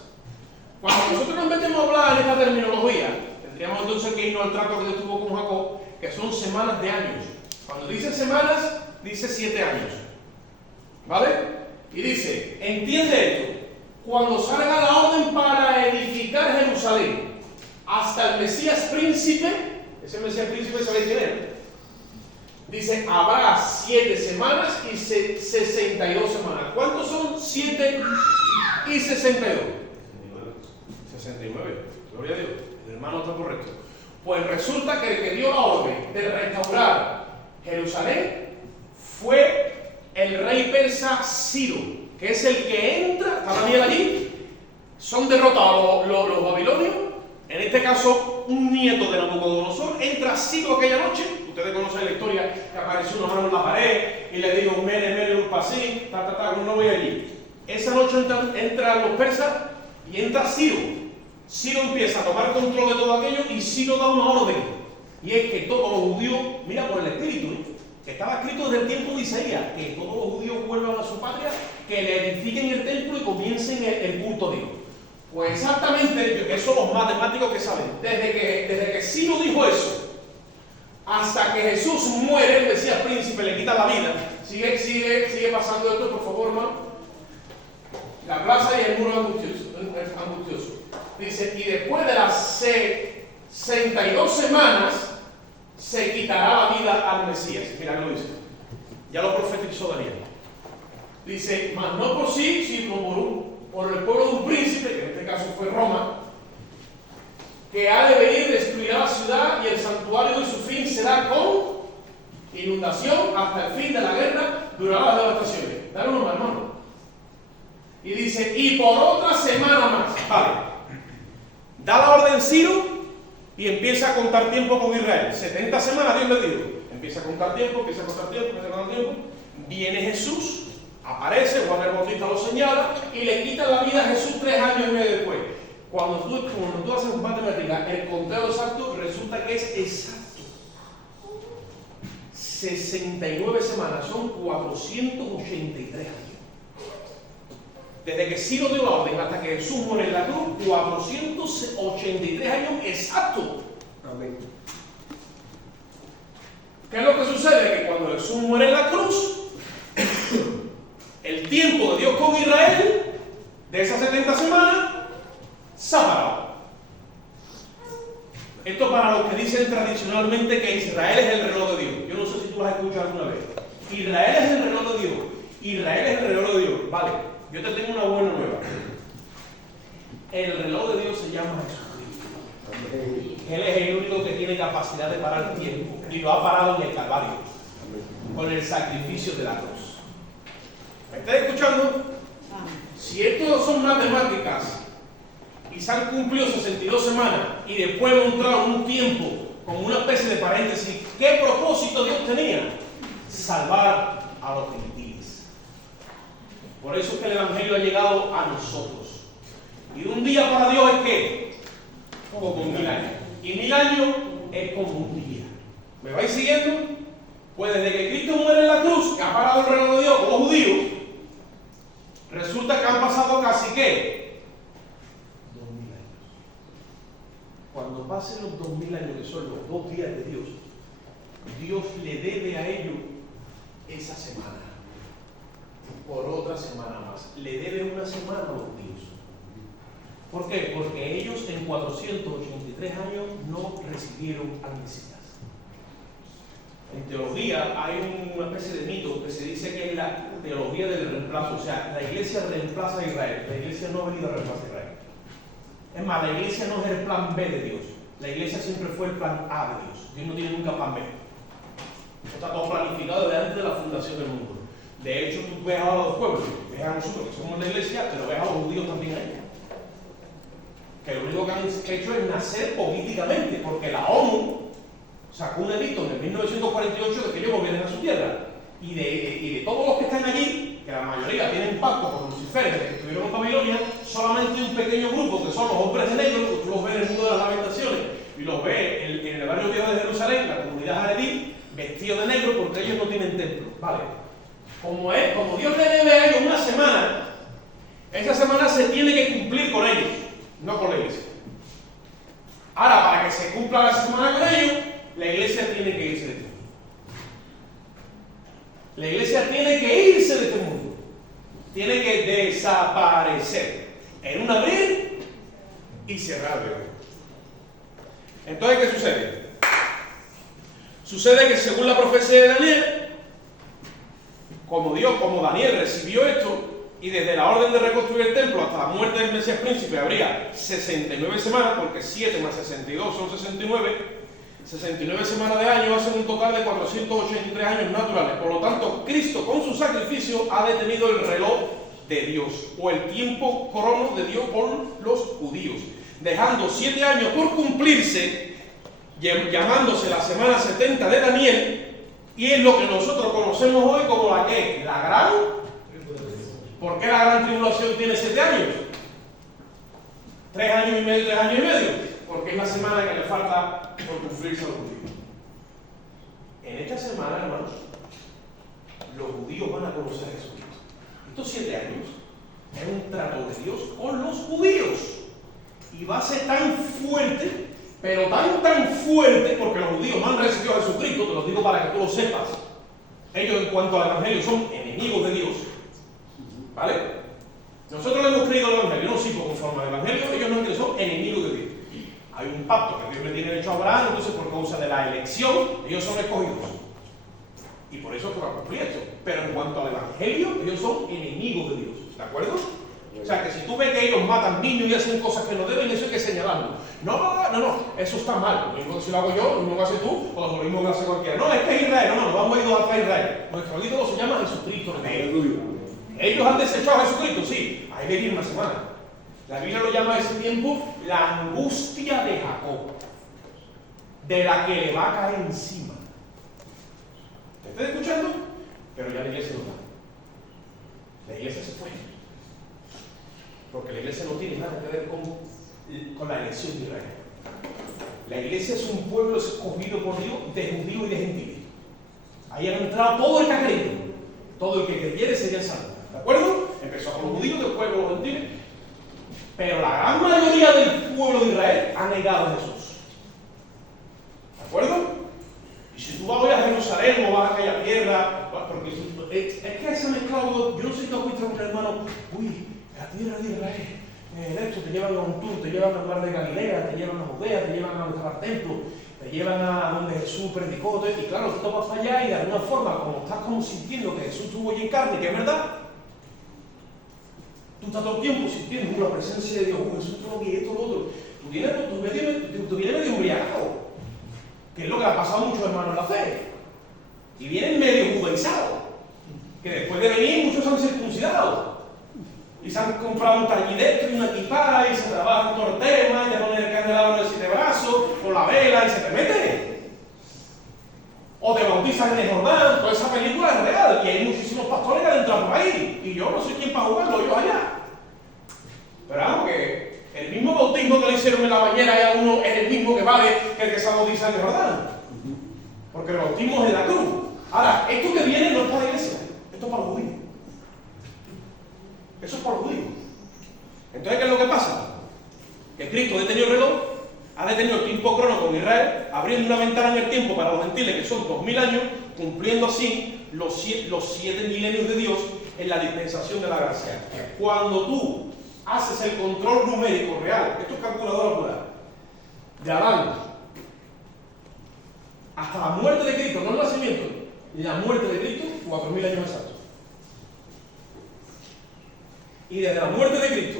Cuando nosotros nos metemos a hablar en esta terminología, tendríamos entonces que irnos al trato que Dios tuvo con Jacob, que son semanas de años. Cuando dice semanas, dice 7 años. ¿Vale? Y dice, entiende esto, cuando salga la orden para edificar Jerusalén hasta el Mesías príncipe, ese Mesías príncipe ¿sabéis quién es? Dice, habrá 7 semanas y 62 semanas. ¿Cuántos son 7 y 62? 69. Gloria a Dios. El hermano está correcto. Pues resulta que el que dio la orden de restaurar Jerusalén fue el rey persa Ciro, que es el que entra, está Daniel allí, son derrotados los babilonios, en este caso un nieto de Nabucodonosor, entra Ciro aquella noche, ustedes conocen la historia, que apareció una mano en la pared y le dijo, mene, un pasín, no voy allí. Esa noche entran los persas y entra Ciro. Ciro empieza a tomar control de todo aquello y Ciro da una orden, y es que todos los judíos, mira por el espíritu, que estaba escrito desde el tiempo de Isaías, que todos los judíos vuelvan a su patria, que le edifiquen el templo y comiencen el culto a Dios. Pues exactamente, eso los matemáticos que saben, desde que Ciro dijo eso, hasta que Jesús muere, el Mesías príncipe, le quita la vida. Sigue pasando esto, por favor, hermano. La plaza y el muro angustioso. Dice, y después de las 62 semanas, se quitará la vida al Mesías. Mira lo dice. Ya lo profetizó Daniel. Dice, mas no por sí, sino por el pueblo de un príncipe, que en este caso fue Roma, que ha de venir, destruirá la ciudad y el santuario, y su fin será con inundación hasta el fin de la guerra, durará las devastaciones. Dale uno más, hermano. Y dice, y por otra semana más. Vale. Da la orden Ciro y empieza a contar tiempo con Israel. 70 semanas Dios le dijo. Empieza a contar tiempo, empieza a contar tiempo. Viene Jesús, aparece, Juan el Bautista lo señala y le quita la vida a Jesús 3 años y medio después. Cuando tú haces matemática, el conteo exacto resulta que es exacto. 69 semanas, son 483 años. Desde que Ciro dio la orden hasta que Jesús muere en la cruz, 483 años exactos. Amén. ¿Qué es lo que sucede? Que cuando Jesús muere en la cruz, el tiempo de Dios con Israel, de esas 70 semanas, se ha parado. Esto para los que dicen tradicionalmente que Israel es el reloj de Dios. Yo no sé si tú lo has escuchado alguna vez. Israel es el reloj de Dios. Israel es el reloj de Dios. Vale, yo te tengo una buena nueva. El reloj de Dios se llama Jesucristo. Él es el único que tiene capacidad de parar el tiempo. Y lo ha parado en el Calvario. Con el sacrificio de la cruz. ¿Me estás escuchando? Si estos son matemáticas y se han cumplido 62 semanas y después mostraron un tiempo con una especie de paréntesis, ¿qué propósito Dios tenía? Salvar a los gentiles. Por eso es que el Evangelio ha llegado a nosotros. Y un día para Dios es ¿qué? Como 1000 años. Y 1000 años es como un día. ¿Me vais siguiendo? Pues desde que Cristo muere en la cruz, que ha parado el reino de Dios con los judíos, resulta que han pasado casi ¿qué? 2000 años. Cuando pasen los 2000 años, que son los 2 días de Dios, Dios le debe a ellos esa semana. Por otra semana más. Le debe una semana a los judíos. ¿Por qué? Porque ellos en 483 años no recibieron al Mesías. En teología hay una especie de mito que se dice que es la teología del reemplazo. O sea, la iglesia reemplaza a Israel. La iglesia no ha venido a reemplazar a Israel. Es más, la iglesia no es el plan B de Dios. La iglesia siempre fue el plan A de Dios. Dios no tiene nunca plan B. Está todo planificado desde antes de la fundación del mundo. De hecho, tú ves ahora a los pueblos, ves a nosotros que somos la iglesia, pero ves a los judíos también a ellos. Que lo único que han hecho es nacer políticamente, porque la ONU sacó un edicto en el 1948 de que ellos volvieran a su tierra. Y de todos los que están allí, que la mayoría tienen pacto con Lucifer desde que estuvieron en Babilonia, solamente un pequeño grupo, que son los hombres de negro, que tú los ves en el mundo de las lamentaciones, y los ves en el barrio viejo de Jerusalén, la comunidad jaredí, vestidos de negro porque ellos no tienen templo. Vale. Como Dios le debe a ellos una semana, esa semana se tiene que cumplir con ellos, no con la iglesia. Ahora, para que se cumpla la semana con ellos, la iglesia tiene que irse de este mundo. La iglesia tiene que irse de este mundo. Tiene que desaparecer en un abrir y cerrar de ojos. Entonces, ¿qué sucede? Sucede que según la profecía de Daniel, como Daniel recibió esto, y desde la orden de reconstruir el templo hasta la muerte del Mesías príncipe habría 69 semanas, porque 7 más 62 son 69. 69 semanas de años hacen un total de 483 años naturales. Por lo tanto, Cristo con su sacrificio ha detenido el reloj de Dios, o el tiempo crono de Dios por los judíos, dejando 7 años por cumplirse, llamándose la semana 70 de Daniel, y es lo que nosotros conocemos hoy como la gran. ¿Por qué la gran tribulación tiene 7 años? 3 años y medio, 3 años y medio. Porque es la semana que le falta por cumplirse a los judíos. En esta semana, hermanos, los judíos van a conocer a Jesucristo. Estos 7 años es un trato de Dios con los judíos. Y va a ser tan fuerte, pero tan fuerte, porque los judíos no han recibido a Jesucristo, te lo digo para que tú lo sepas. Ellos, en cuanto al Evangelio, son enemigos de Dios. ¿Vale? Nosotros le hemos creído al Evangelio, no sigo conforme al Evangelio, ellos no son enemigos de Dios. Hay un pacto que Dios le tiene hecho a Abraham, entonces por causa de la elección, ellos son escogidos. Y por eso es que va a cumplir esto. Pero en cuanto al Evangelio, ellos son enemigos de Dios. ¿De acuerdo? O sea, que si tú ves que ellos matan niños y hacen cosas que no deben, eso hay que señalarlo. No, eso está mal. Lo mismo si lo hago yo, lo mismo que haces tú, o lo mismo que hace cualquiera. No, es que es Israel, no, vamos a ir a Israel. Nuestro ídolo se llama Jesucristo. Ellos han desechado a Jesucristo, sí. Ahí le viene una semana. La Biblia lo llama a ese tiempo la angustia de Jacob, de la que le va a caer encima. ¿Te estás escuchando? Pero ya la iglesia no está. La iglesia se fue. Porque la iglesia no tiene nada que ver con la elección de Israel. La iglesia es un pueblo escogido por Dios de judíos y de gentiles. Ahí han entrado todo el que ha creído. Todo el que creyere sería salvo. ¿De acuerdo? Empezó con los judíos, después con los gentiles. Pero la gran mayoría del pueblo de Israel ha negado a Jesús. ¿De acuerdo? Y si tú vas hoy a Jerusalén o vas a aquella tierra, porque es que se ha mezclado, yo no sé si te has visto con un hermano, la tierra de Israel, esto te llevan a un tour, te llevan al mar de Galilea, te llevan a Judea, te llevan a buscar templo, te llevan a donde Jesús predicó, y claro, tú vas para allá y de alguna forma, como estás como sintiendo que Jesús estuvo allí en carne, que es verdad, tú estás todo el tiempo sintiendo la presencia de Dios, Jesús todo y esto, lo otro, tú vienes medio embriagado, que es lo que le ha pasado a muchos hermanos en la fe, y vienen medio judaizados, que después de venir muchos se han circuncidado. Y se han comprado un tallidete y una equipada y se trabajan todo el tema, y te ponen el candelabro de 7 brazos, con la vela y se te mete. O te bautizan en el Jordán, toda esa película es real, y hay muchísimos pastores que han entrado por ahí, y yo no soy quien para jugarlo, yo allá. Pero vamos, que el mismo bautismo que le hicieron en la bañera es el mismo que vale que el que se bautiza en el Jordán. Porque el bautismo es en la cruz. Ahora, esto que viene no es para la iglesia, esto es para los judíos. Eso es por los judíos. Entonces, ¿qué es lo que pasa? Que Cristo ha detenido el reloj, ha detenido el tiempo crono con Israel, abriendo una ventana en el tiempo para los gentiles, que son 2000 años, cumpliendo así los 7 milenios de Dios en la dispensación de la gracia. Cuando tú haces el control numérico real, esto es calculadora pura, de Adán hasta la muerte de Cristo, no el nacimiento, la muerte de Cristo, 4000 años exactos. Y desde la muerte de Cristo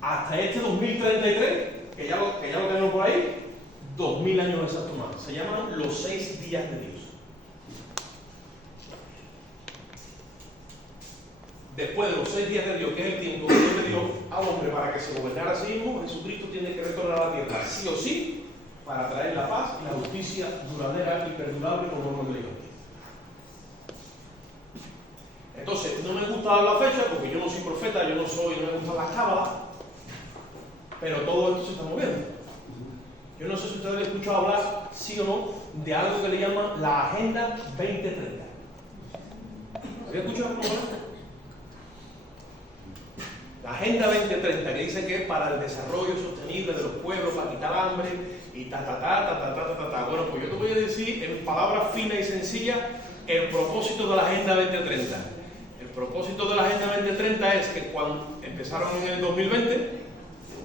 hasta este 2033, que ya lo tenemos por ahí, 2000 años exactos más. Se llaman los 6 días de Dios. Después de los 6 días de Dios, que es el tiempo que Dios le dio al hombre para que se gobernara a sí mismo, Jesucristo tiene que retornar a la tierra, sí o sí, para traer la paz y la justicia duradera y perdurable como hemos leído. Entonces, no me gusta dar la fecha porque yo no soy profeta, no me gustan las cábalas, pero todo esto se está moviendo. Yo no sé si ustedes han escuchado hablar, sí o no, de algo que le llaman la Agenda 2030. ¿Había escuchado algo? La Agenda 2030, que dice que es para el desarrollo sostenible de los pueblos, para quitar hambre y ta. Bueno, pues yo te voy a decir en palabras finas y sencillas el propósito de la Agenda 2030. El propósito de la Agenda 2030 es que cuando empezaron en el 2020,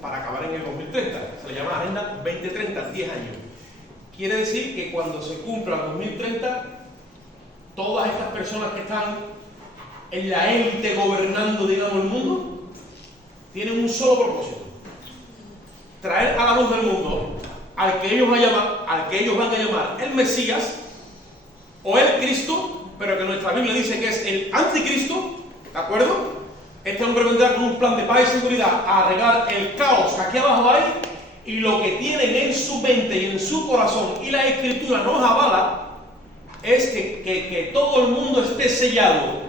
para acabar en el 2030, se le llama Agenda 2030, 10 años. Quiere decir que cuando se cumpla el 2030, todas estas personas que están en la élite gobernando, digamos, el mundo, tienen un solo propósito: traer a la luz del mundo al que ellos van a llamar el Mesías o el Cristo, pero que nuestra Biblia dice que es el anticristo, ¿de acuerdo? Este hombre vendrá con un plan de paz y seguridad a arreglar el caos que aquí abajo hay, y lo que tienen en su mente y en su corazón, y la Escritura nos avala, es que todo el mundo esté sellado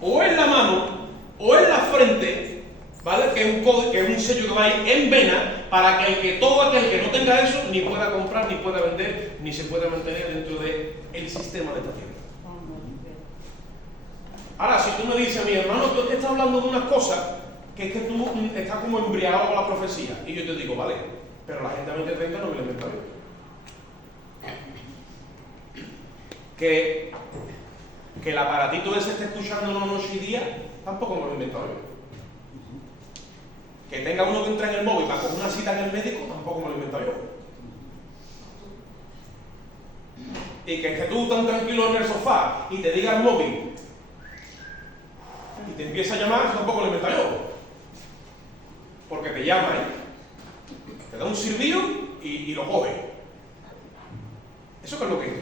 o en la mano o en la frente, ¿vale? Que es un sello que va ahí en vena, para que todo aquel que no tenga eso ni pueda comprar, ni pueda vender, ni se pueda mantener dentro del sistema de esta tierra. Ahora, si tú me dices, mi hermano, tú es que estás hablando de unas cosas que es que tú estás como embriagado con la profecía. Y yo te digo, vale, pero la gente 2030 no me lo inventa yo. Que el aparatito ese esté escuchando noche y día, tampoco me lo he inventado yo. Que tenga uno que entra en el móvil para coger una cita en el médico, tampoco me lo he inventado yo. Y que tú tan tranquilo en el sofá y te diga el móvil y te empieza a llamar, eso tampoco lo he inventado yo. Porque te llama, te da un silbido y lo coge. ¿Eso qué es lo que es?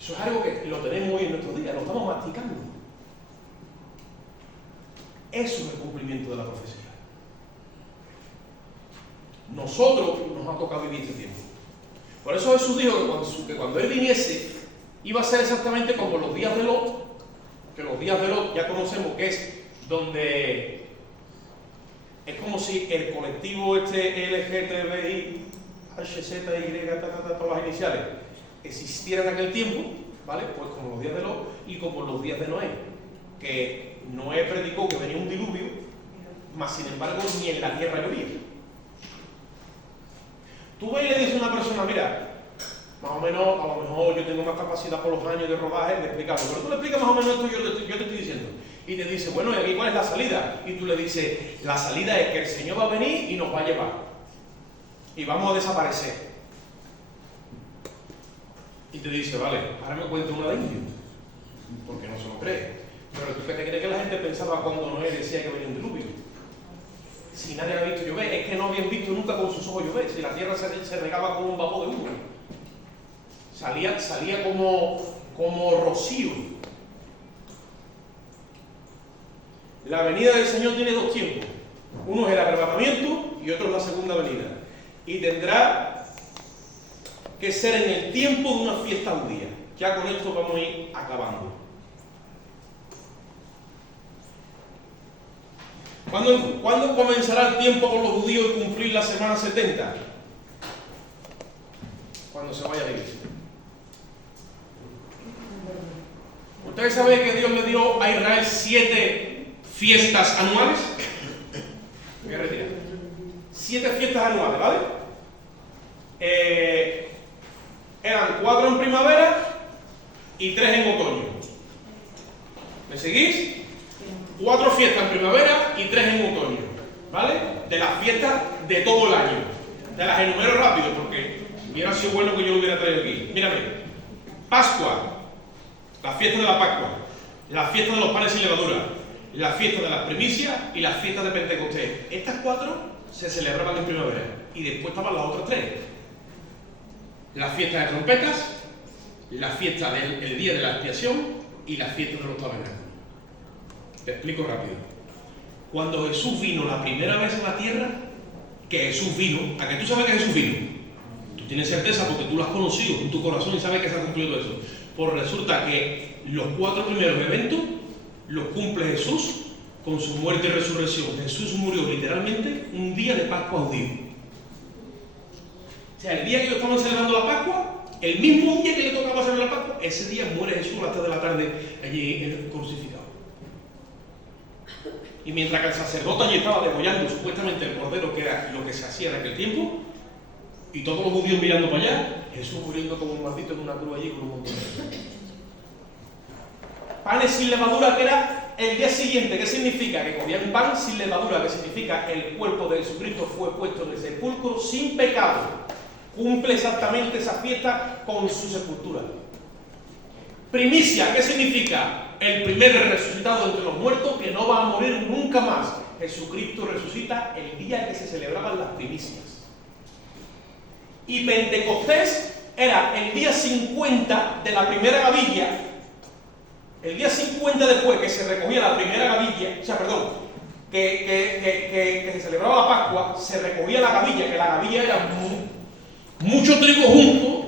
Eso es algo que lo tenemos hoy en nuestros días, lo estamos masticando. Eso es el cumplimiento de la profecía. Nosotros nos ha tocado vivir este tiempo. Por eso Jesús dijo que cuando Él viniese iba a ser exactamente como los días de Lot, que los días de Lot ya conocemos que es donde es como si el colectivo LGTBI, HZY, todas las iniciales, existiera en aquel tiempo, ¿vale? Pues como los días de Lot y como los días de Noé, que Noé predicó que venía un diluvio, mas sin embargo ni en la tierra llovía. Tú ves y le dices a una persona, mira, más o menos, a lo mejor yo tengo más capacidad por los años de rodaje de explicarlo, pero tú le explicas más o menos esto yo te estoy diciendo. Y te dice, bueno, ¿y aquí cuál es la salida? Y tú le dices, la salida es que el Señor va a venir y nos va a llevar. Y vamos a desaparecer. Y te dice, vale, ahora me cuenta una de ellos. Porque no se lo cree. Pero tú qué te crees que la gente pensaba cuando Noé decía que venía un diluvio. Si nadie había visto llover, es que no habían visto nunca con sus ojos llover. Si la tierra se regaba como un vapor de humo. Salía como rocío. La venida del Señor tiene dos tiempos. Uno es el arrebatamiento y otro es la segunda venida. Y tendrá que ser en el tiempo de una fiesta judía. Ya con esto vamos a ir acabando. ¿Cuándo comenzará el tiempo con los judíos de cumplir la semana 70? Cuando se vaya a vivir. ¿Ustedes saben que Dios le dio a Israel 7 fiestas anuales? Me voy a retirar. 7 fiestas anuales, ¿vale? Eran 4 en primavera y 3 en otoño. ¿Me seguís? 4 fiestas en primavera y 3 en otoño, ¿vale? De las fiestas de todo el año. Te las enumero rápido porque hubiera sido bueno que yo lo hubiera traído aquí. Mírame. Pascua, la fiesta de la Pascua, la fiesta de los panes sin levadura, la fiesta de las primicias y la fiesta de Pentecostés. Estas 4 se celebraban en primavera y después estaban las otras 3. La fiesta de trompetas, la fiesta del día de la expiación y la fiesta de los tabernáculos. Te explico rápido. Cuando Jesús vino la primera vez a la tierra, que Jesús vino, ¿a que tú sabes que Jesús vino? Tú tienes certeza porque tú lo has conocido en tu corazón y sabes que se ha cumplido eso. Pues resulta que los 4 primeros eventos los cumple Jesús con su muerte y resurrección. Jesús murió literalmente un día de Pascua judío. O sea, el día que ellos estaban celebrando la Pascua, el mismo día que le tocaba celebrar la Pascua, ese día muere Jesús a las 3 de la tarde allí en el crucificado. Y mientras que el sacerdote allí estaba degollando supuestamente el cordero, que era lo que se hacía en aquel tiempo, y todos los judíos mirando para allá, Jesús muriendo como un maldito en una cruz allí con un montón de gente. Panes sin levadura, que era el día siguiente. ¿Qué significa? Que comían pan sin levadura, que significa el cuerpo de Jesucristo fue puesto en el sepulcro sin pecado. Cumple exactamente esa fiesta con su sepultura. Primicia, ¿qué significa? El primer resucitado entre los muertos que no va a morir nunca más. Jesucristo resucita el día que se celebraban las primicias. Y Pentecostés era el día 50 de la primera gavilla. El día 50 después que se recogía la primera gavilla, que se celebraba la Pascua, se recogía la gavilla, que la gavilla era mucho trigo junto,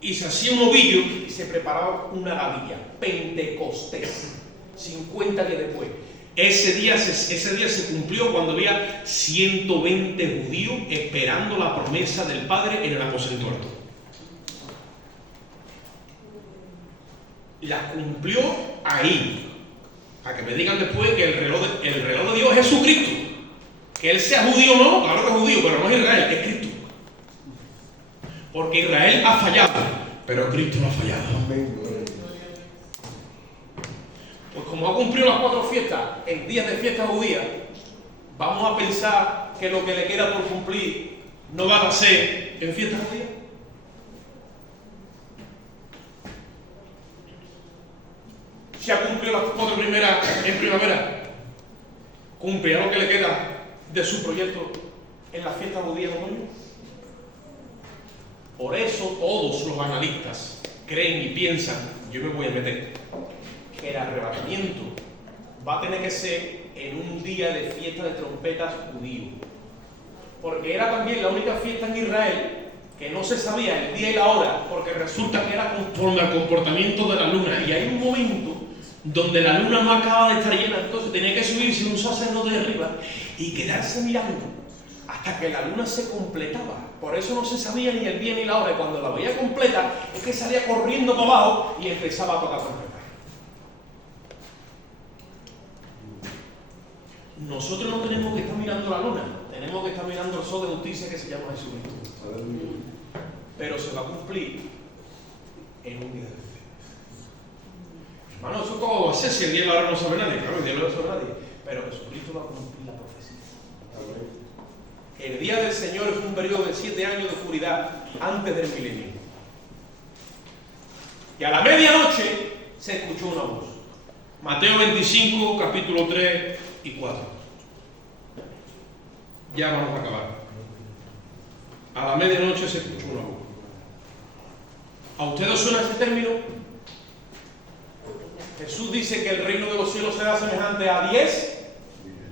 y se hacía un ovillo y se preparaba una gavilla. Pentecostés, 50 días después. Ese día se cumplió cuando había 120 judíos esperando la promesa del Padre en el aposento alto. La cumplió ahí. A que me digan después que el reloj de Dios es Jesucristo. Que él sea judío o no, claro que es judío, pero no es Israel, es Cristo. Porque Israel ha fallado, pero Cristo no ha fallado. Pues como ha cumplido las 4 fiestas en días de fiesta judía, vamos a pensar que lo que le queda por cumplir no va a ser en fiesta judía. Si ha cumplido las 4 primeras en primavera, cumplirá lo que le queda de su proyecto en las fiestas judías de otoño. Por eso todos los analistas creen y piensan, yo me voy a meter, que el arrebatamiento va a tener que ser en un día de fiesta de trompetas judío. Porque era también la única fiesta en Israel que no se sabía el día y la hora, porque resulta que era conforme al comportamiento de la luna. Y hay un momento donde la luna no acaba de estar llena, entonces tenía que subirse un sacerdote de arriba y quedarse mirando hasta que la luna se completaba. Por eso no se sabía ni el día ni la hora, y cuando la veía completa es que salía corriendo para abajo y empezaba a tocar trompeta. Nosotros no tenemos que estar mirando la luna, tenemos que estar mirando el sol de justicia que se llama Jesucristo. Pero se va a cumplir en un día de fe. Hermano, eso cómo va a ser si el día y la hora no sabe nadie. Claro, el día y la hora no sabe nadie. Pero Jesucristo va a cumplir la profecía. El día del Señor es un periodo de 7 años de oscuridad antes del milenio. Y a la medianoche se escuchó una voz. Mateo 25, capítulo 3 y 4. Ya vamos a acabar. A la medianoche se escuchó una voz. ¿A ustedes suena ese término? Jesús dice que el reino de los cielos será semejante a 10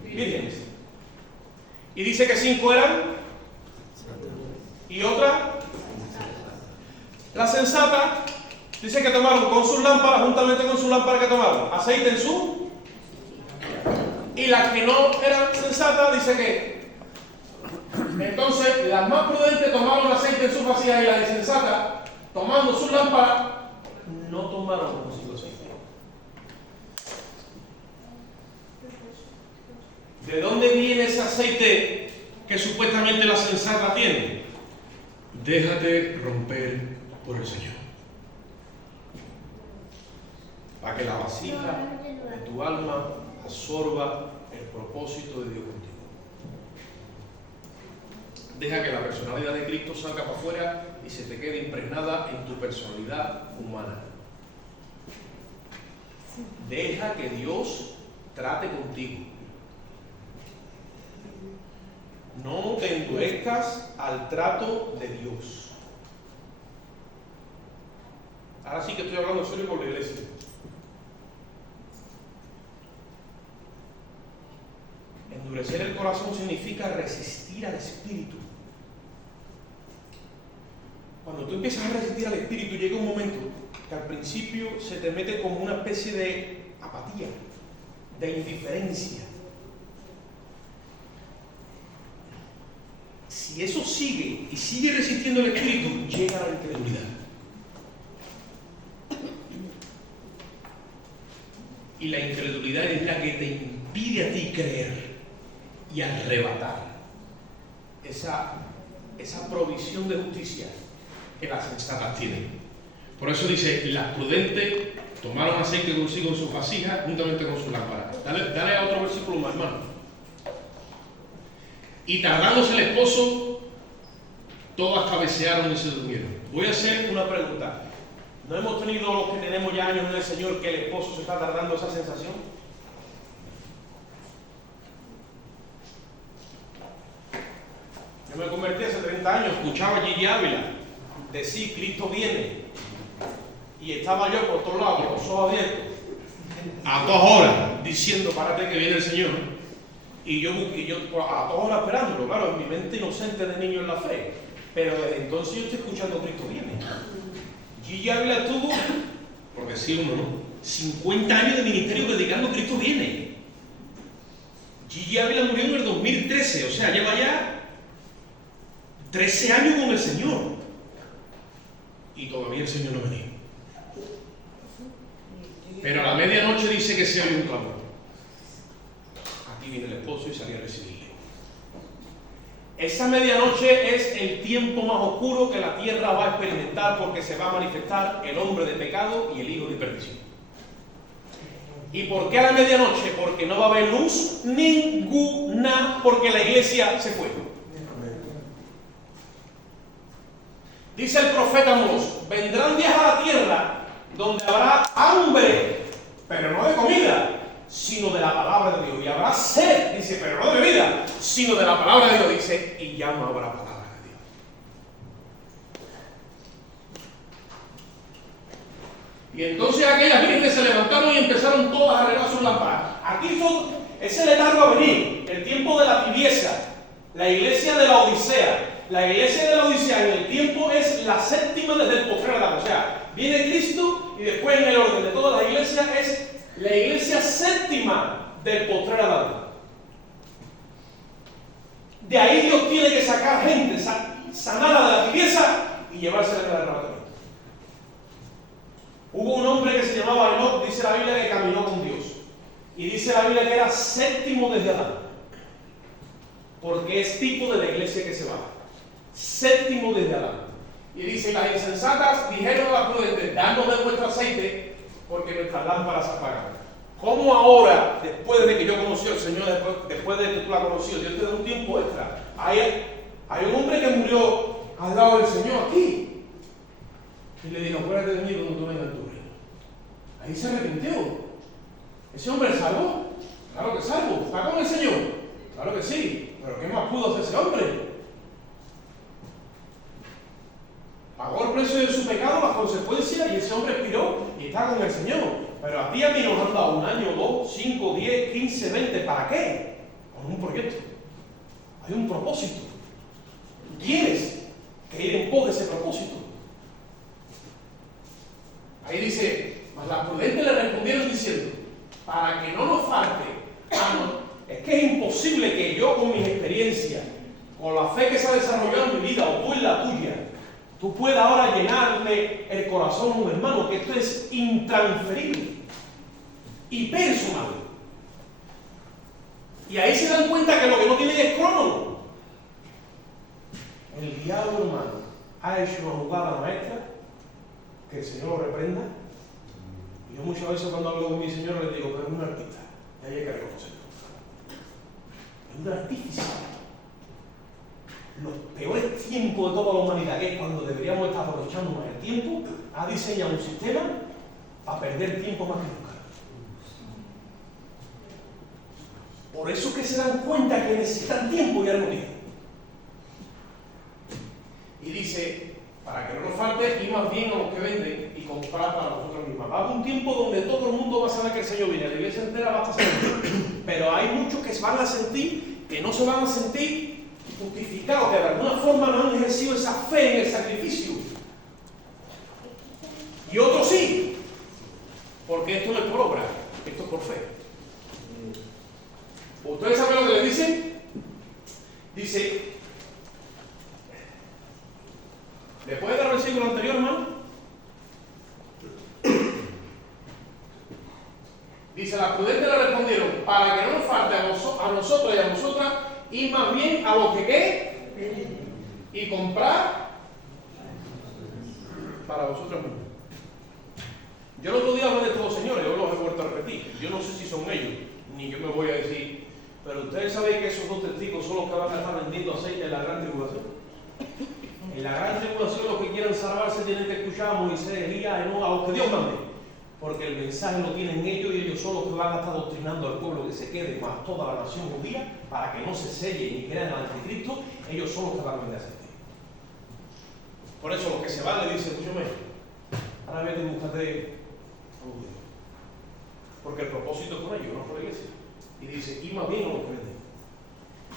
vírgenes. Y dice que 5 eran. ¿Y otra? La sensata. Dice que tomaron con sus lámparas, juntamente con sus lámparas, que tomaron aceite en su. Y las que no eran sensatas, dice que. Entonces, las más prudentes tomaron aceite en sus vasijas y las insensatas, tomando sus lámparas, no tomaron consigo aceite. ¿De dónde viene ese aceite que supuestamente la sensata tiene? Déjate romper por el Señor. Para que la vasija de tu alma absorba el propósito de Dios contigo. Deja que la personalidad de Cristo salga para afuera y se te quede impregnada en tu personalidad humana. Deja que Dios trate contigo. No te endurezcas al trato de Dios. Ahora sí que estoy hablando serio con la iglesia. Endurecer el corazón significa resistir al Espíritu. Cuando tú empiezas a resistir al Espíritu, llega un momento que al principio se te mete como una especie de apatía, de indiferencia. Si eso sigue y sigue resistiendo el Espíritu, llega la incredulidad. Y la incredulidad es la que te impide a ti creer y arrebatar esa provisión de justicia que las sensatas tienen. Por eso dice, las prudentes tomaron aceite consigo en sus vasijas juntamente con sus lámparas. Dale a otro versículo más, hermano. Y tardándose el esposo, todas cabecearon y se durmieron. Voy a hacer una pregunta. ¿No hemos tenido los que tenemos ya años en el Señor que el esposo se está tardando esa sensación? Yo me convertí hace 30 años, escuchaba a Gigi Ávila decir Cristo viene, y estaba yo por todos lados con los ojos abiertos a 2 horas diciendo párate que viene el Señor, y yo a 2 horas esperándolo, claro, en mi mente inocente de niño en la fe, pero desde entonces yo estoy escuchando Cristo viene. Gigi Ávila estuvo, por decir uno, ¿no?, 50 años de ministerio predicando Cristo viene. Gigi Ávila murió en el 2013, o sea, lleva ya 13 años con el Señor. Y todavía el Señor no venía. Pero a la medianoche dice que se oye un clamor. y viene el esposo y salía a recibirle. Esa medianoche es el tiempo más oscuro que la tierra va a experimentar, porque se va a manifestar el hombre de pecado y el hijo de perdición. ¿Y por qué a la medianoche? Porque no va a haber luz ninguna, porque la iglesia se fue. Dice el profeta Amós: vendrán días a la tierra donde habrá hambre, pero no de comida, sino de la palabra de Dios. Y habrá sed, dice, pero no de bebida, sino de la palabra de Dios, dice, y ya no habrá palabra de Dios. Y entonces aquellas vírgenes se levantaron y empezaron todas a arreglar sus lámparas. Aquí es el letargo a venir, el tiempo de la tibieza, la iglesia de la Odisea. La iglesia de la Odisea en el tiempo es la séptima desde el postrer Adán. O sea, viene Cristo y después en el orden de toda la iglesia es la iglesia séptima del postrer Adán. De ahí Dios tiene que sacar gente, sanada de la tibieza y llevársela al arrebatamiento. Hubo un hombre que se llamaba Enoc, dice la Biblia, que caminó con Dios. Y dice la Biblia que era séptimo desde Adán. Porque es tipo de la iglesia que se va. Séptimo desde Adán. Y dice: las insensatas dijeron a las prudentes: danos de vuestro aceite, porque nuestras lámparas se apagan. ¿Cómo ahora, después de que yo conocí al Señor, después de que tú la conocido, Dios te da un tiempo extra? Hay un hombre que murió al lado del Señor aquí. Y le dijo: acuérdate de mí cuando tú vengas en tu reino. Ahí se arrepintió. ¿Ese hombre es salvo? Claro que es salvo. ¿Está con el Señor? Claro que sí. ¿Pero qué más pudo hacer ese hombre? Pagó el precio de su pecado, las consecuencias, y ese hombre expiró y está con el Señor. Pero a ti y a mí nos han dado 1 año, 2, 5, 10, 15, 20. ¿Para qué? Con un proyecto. Hay un propósito. Tienes que ir en pos de ese propósito. Ahí dice: mas las prudentes le respondieron diciendo: para que no nos falte. Es que es imposible que yo, con mis experiencias, con la fe que se ha desarrollado en mi vida, o tú en la tuya, tú puedas ahora llenarle el corazón a un hermano, que esto es intransferible y personal. Y ahí se dan cuenta que lo que no tienen es crono. El diablo, hermano, ha hecho una jugada maestra, que el Señor lo reprenda. Y yo muchas veces cuando hablo con mi Señor le digo: pero es un artista, y hay que reconocerlo. Es un artífice. Los peores tiempos de toda la humanidad, que es cuando deberíamos estar aprovechando más el tiempo, ha diseñado un sistema para perder tiempo más que nunca. Por eso que se dan cuenta que necesitan tiempo y ahora no tienen. Y dice: para que no nos falte, ir más bien a los que venden y comprar para nosotros mismos. Va a haber un tiempo donde todo el mundo va a saber que el Señor viene, la iglesia entera va a estar sentir. Pero hay muchos que se van a sentir, que no se van a sentir justificados, que de alguna forma no han ejercido esa fe en el sacrificio. Y otros sí, porque esto no es por obra, esto es por fe. ¿Ustedes saben lo que le dicen? Dice, ¿le puede dar el versículo anterior, hermano? Dice: las prudentes le respondieron: para que no nos falte a nosotros y a nosotras, y más bien a lo que qué, y comprar para vosotros mismos. Yo el otro día hablé de estos señores, yo los he vuelto a repetir. Yo no sé si son ellos, ni yo me voy a decir, pero ustedes saben que esos 2 testigos son los que van a estar vendiendo aceite en la gran tribulación. En la gran tribulación los que quieran salvarse tienen que escuchar a Moisés, Elías, a los que Dios mande. Porque el mensaje lo tienen ellos, y ellos son los que van a estar doctrinando al pueblo que se quede, más toda la nación judía, para que no se selle ni crean al anticristo. Ellos son los que van a vender aceite. Por eso los que se van le dicen: escúchame, ahora vete y búscate a un judío. Porque el propósito es con ellos, no con la iglesia. Y dice: y más bien a los que venden.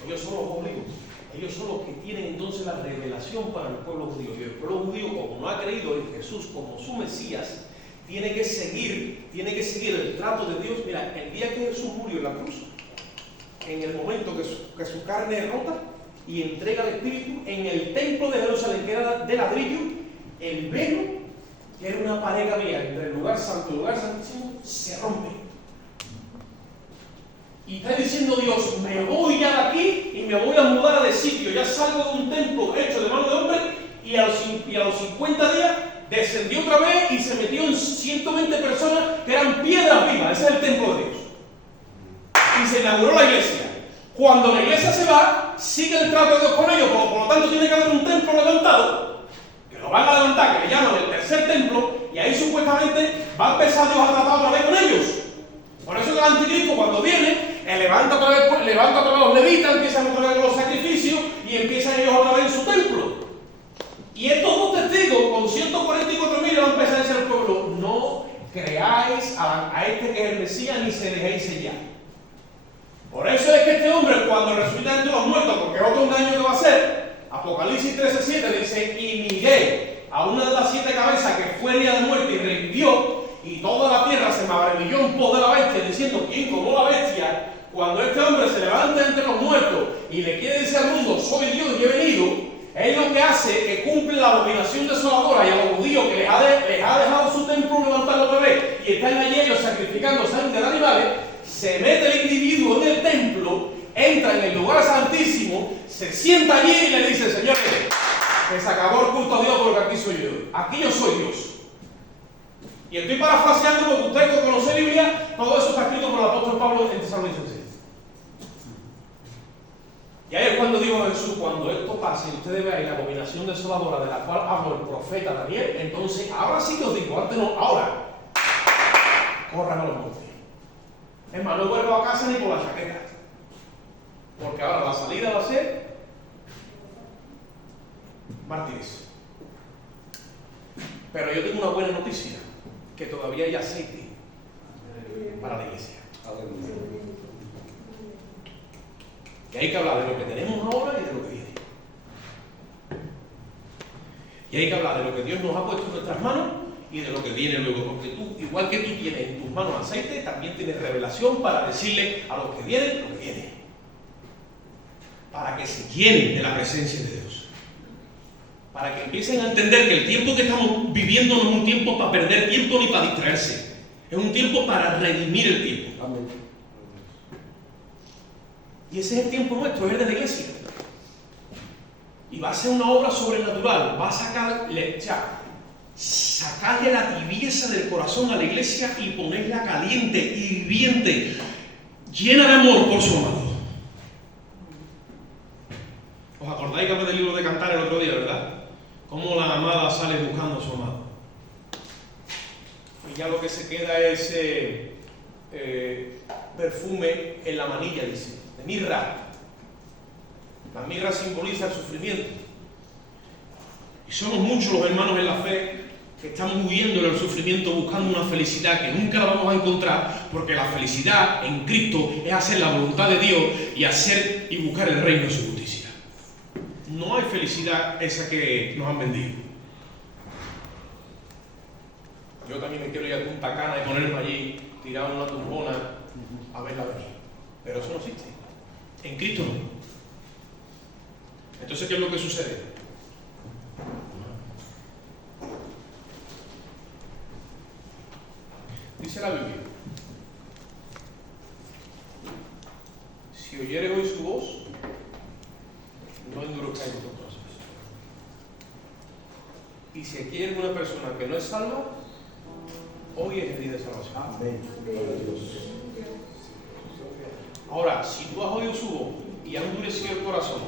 Ellos son los obligados. Ellos son los que tienen entonces la revelación para el pueblo judío. Y el pueblo judío, como no ha creído en Jesús como su Mesías, tiene que seguir el trato de Dios. Mira, el día que Jesús murió en la cruz, en el momento que su carne es rota y entrega el Espíritu, en el templo de Jerusalén, que era de ladrillo, el velo, que era una pared que había entre el lugar santo y el lugar santísimo, se rompe. Y está diciendo Dios, me voy ya de aquí y me voy a mudar de sitio. Ya salgo de un templo hecho de mano de hombre y a los 50 días descendió otra vez y se metió en 120 personas que eran piedras vivas. Ese es el templo de Dios. Y se inauguró la iglesia. Cuando la iglesia se va, sigue el trato de Dios con ellos. Por lo tanto, tiene que haber un templo levantado, que lo van a levantar, que le llaman el tercer templo, y ahí supuestamente va a empezar Dios a tratar otra vez con ellos. Por eso que el anticristo, cuando viene, levanta otra vez los levitas, empiezan otra vez con los sacrificios y empiezan ellos otra vez en su templo. Y estos dos testigos, con 144.000, van a empezar a decir al pueblo: no creáis a este que es el Mesías ni se dejéis sellar. Por eso es que este hombre, cuando resucita entre los muertos, porque es otro engaño que va a hacer, Apocalipsis 13:7 dice: y miré a una de las 7 cabezas que fue herida de muerte y revivió, y toda la tierra se maravilló en pos de la bestia, diciendo: ¿quién como la bestia? Cuando este hombre se levanta entre los muertos y le quiere decir al mundo: soy Dios y he venido, es lo que hace que cumple la abominación desoladora, y a los judíos que les ha dejado su templo levantarlo otra vez y están allí ellos sacrificando sangre de animales. Se mete el individuo en el templo, entra en el lugar santísimo, se sienta allí y le dice: señores, que se acabó el culto a Dios porque aquí soy yo. Aquí yo soy Dios. Y estoy parafraseando porque usted, que conoce Biblia, todo eso está escrito por el apóstol Pablo en Tesalonicenses. Y ahí es cuando digo a Jesús: cuando esto pase y ustedes vean la abominación desoladora de la cual habló el profeta Daniel, entonces ahora sí que os digo, antes no, ahora corran a los montes. Es más, no vuelvo a casa ni por la chaqueta, porque ahora la salida va a ser mártires. Pero yo tengo una buena noticia, que todavía hay aceite para la iglesia. Y hay que hablar de lo que tenemos ahora y de lo que viene. Y hay que hablar de lo que Dios nos ha puesto en nuestras manos y de lo que viene luego, porque tú, igual que tú tienes en tus manos aceite, también tienes revelación para decirle a los que vienen lo que viene, para que se llenen de la presencia de Dios, para que empiecen a entender que el tiempo que estamos viviendo no es un tiempo para perder tiempo ni para distraerse, es un tiempo para redimir el tiempo. Amén. Y ese es el tiempo nuestro, es el de la iglesia. Y va a ser una obra sobrenatural, va a sacarle la tibieza del corazón a la iglesia y ponerla caliente, hirviente, llena de amor por su amado. ¿Os acordáis que hablé del libro de Cantar el otro día, verdad? Cómo la amada sale buscando a su amado. Y ya lo que se queda es perfume en la manilla, dice, de mirra. La mirra simboliza el sufrimiento. Y somos muchos los hermanos en la fe que estamos huyendo del sufrimiento buscando una felicidad que nunca la vamos a encontrar, porque la felicidad en Cristo es hacer la voluntad de Dios y hacer y buscar el reino de su justicia. No hay felicidad esa que nos han vendido. Yo también me quiero ir a Punta Cana y ponerme allí, tirar una tumbona a verla venir. Pero eso no existe. En Cristo no. Entonces, ¿qué es lo que sucede? Dice la Biblia: si oyeres hoy su voz, no endurezcáis vuestros corazones. Y si aquí hay alguna persona que no es salva, hoy es el día de salvación. Amén. Gloria a Dios. Ahora, si tú has oído su voz y has endurecido el corazón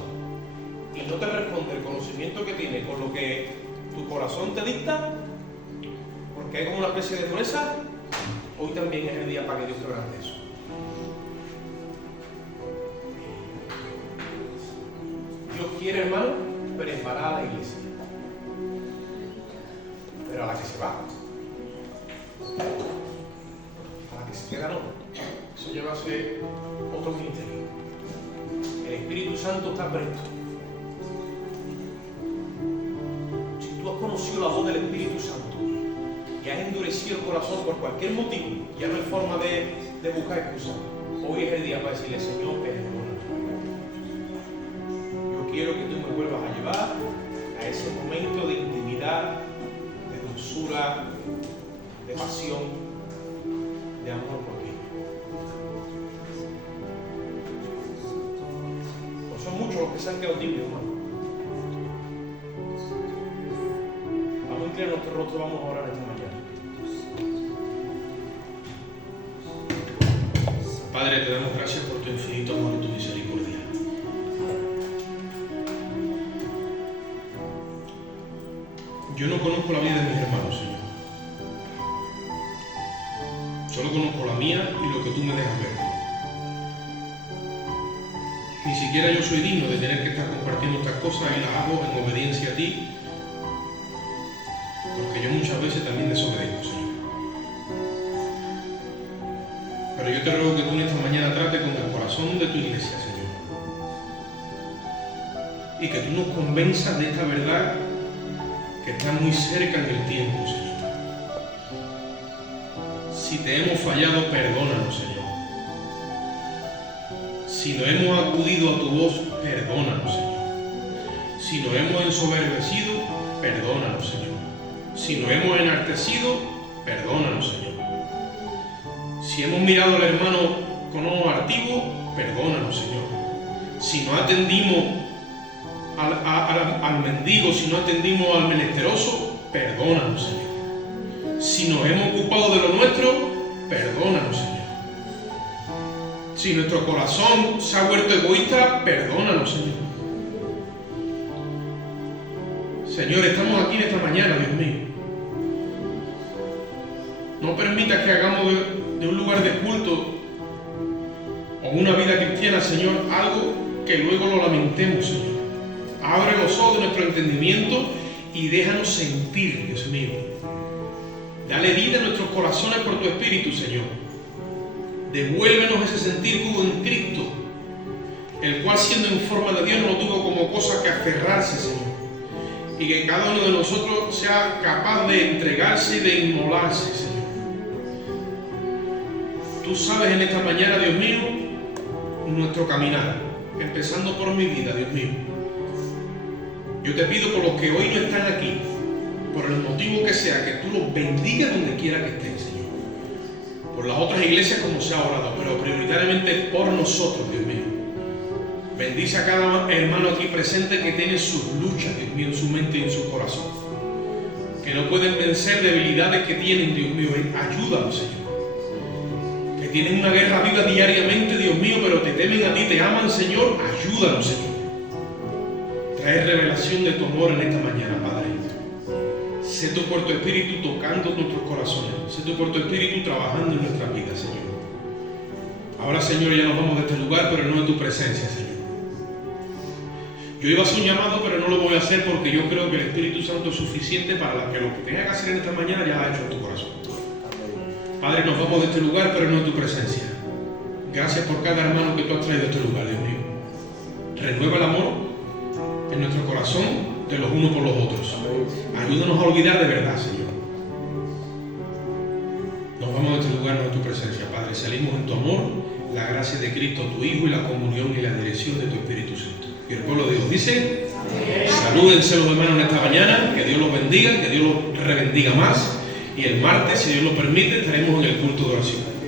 y no te responde el conocimiento que tiene con lo que tu corazón te dicta, porque hay como una especie de dureza, hoy también es el día para que Dios te grande eso. Dios quiere, hermano, preparar a la iglesia, pero a la que se va, a la que se queda no. Eso lleva a ser otro ministerio. El Espíritu Santo está presto. Si tú has conocido la voz del Espíritu Santo y has endurecido el corazón por cualquier motivo, ya no hay forma de buscar excusas, hoy es el día para decirle: Señor, yo quiero que tú me vuelvas a llevar a ese momento de intimidad, de dulzura, de pasión, de amor por ti. porque se han quedado tibios, hermano. Vamos a inclinar nuestro rostro, vamos a orar esta mañana. Padre, te damos gracias por tu infinito amor y tu misericordia. Yo no conozco la vida de mis hermanos, Señor. Solo conozco la mía y lo que tú me dejas ver. Ni siquiera yo soy digno de tener que estar compartiendo estas cosas y las hago en obediencia a ti, porque yo muchas veces también desobedezco, Señor. Pero yo te ruego que tú en esta mañana trates con el corazón de tu iglesia, Señor. Y que tú nos convenzas de esta verdad que está muy cerca en el tiempo, Señor. Si te hemos fallado, perdónanos, Señor. Si no hemos acudido a tu voz, perdónanos, Señor. Si nos hemos ensoberbecido, perdónanos, Señor. Si nos hemos enaltecido, perdónanos, Señor. Si hemos mirado al hermano con ojo altivo, perdónanos, Señor. Si no atendimos al mendigo, si no atendimos al menesteroso, perdónanos, Señor. Si nos hemos ocupado de lo nuestro, perdónanos, Señor. Si nuestro corazón se ha vuelto egoísta, perdónanos, Señor. Señor, estamos aquí en esta mañana, Dios mío. No permitas que hagamos de un lugar de culto o una vida cristiana, Señor, algo que luego lo lamentemos, Señor. Abre los ojos de nuestro entendimiento y déjanos sentir, Dios mío. Dale vida a nuestros corazones por tu Espíritu, Señor. Devuélvenos ese sentir que hubo en Cristo, el cual siendo en forma de Dios no tuvo como cosa que aferrarse, Señor. Y que cada uno de nosotros sea capaz de entregarse y de inmolarse, Señor. Tú sabes en esta mañana, Dios mío, nuestro caminar, empezando por mi vida, Dios mío. Yo te pido por los que hoy no están aquí, por el motivo que sea, que tú los bendigas donde quiera que estén, Señor. Por las otras iglesias como se ha orado, pero prioritariamente por nosotros, Dios mío. Bendice a cada hermano aquí presente que tiene sus luchas, Dios mío, en su mente y en su corazón. Que no pueden vencer debilidades que tienen, Dios mío. Ayúdanos, Señor. Que tienen una guerra viva diariamente, Dios mío, pero te temen a ti, te aman, Señor. Ayúdanos, Señor. Trae revelación de tu amor en esta mañana, Padre. Sé tú por tu Espíritu tocando nuestros corazones. Sé tú por tu Espíritu trabajando en nuestras vidas, Señor. Ahora, Señor, ya nos vamos de este lugar, pero no de tu presencia, Señor. Yo iba a hacer un llamado, pero no lo voy a hacer porque yo creo que el Espíritu Santo es suficiente para que lo que tenga que hacer en esta mañana ya lo ha hecho en tu corazón. Padre, nos vamos de este lugar, pero no de tu presencia. Gracias por cada hermano que tú has traído a este lugar, Dios mío. Renueva el amor en nuestro corazón de los unos por los otros. Ayúdanos a olvidar de verdad, Señor. Nos vamos de este lugar, no de tu presencia, Padre. Salimos en tu amor, la gracia de Cristo, tu Hijo, y la comunión y la dirección de tu Espíritu Santo. Y el pueblo de Dios dice: salúdense los hermanos en esta mañana, que Dios los bendiga, que Dios los rebendiga más. Y el martes, si Dios lo permite, estaremos en el culto de oración.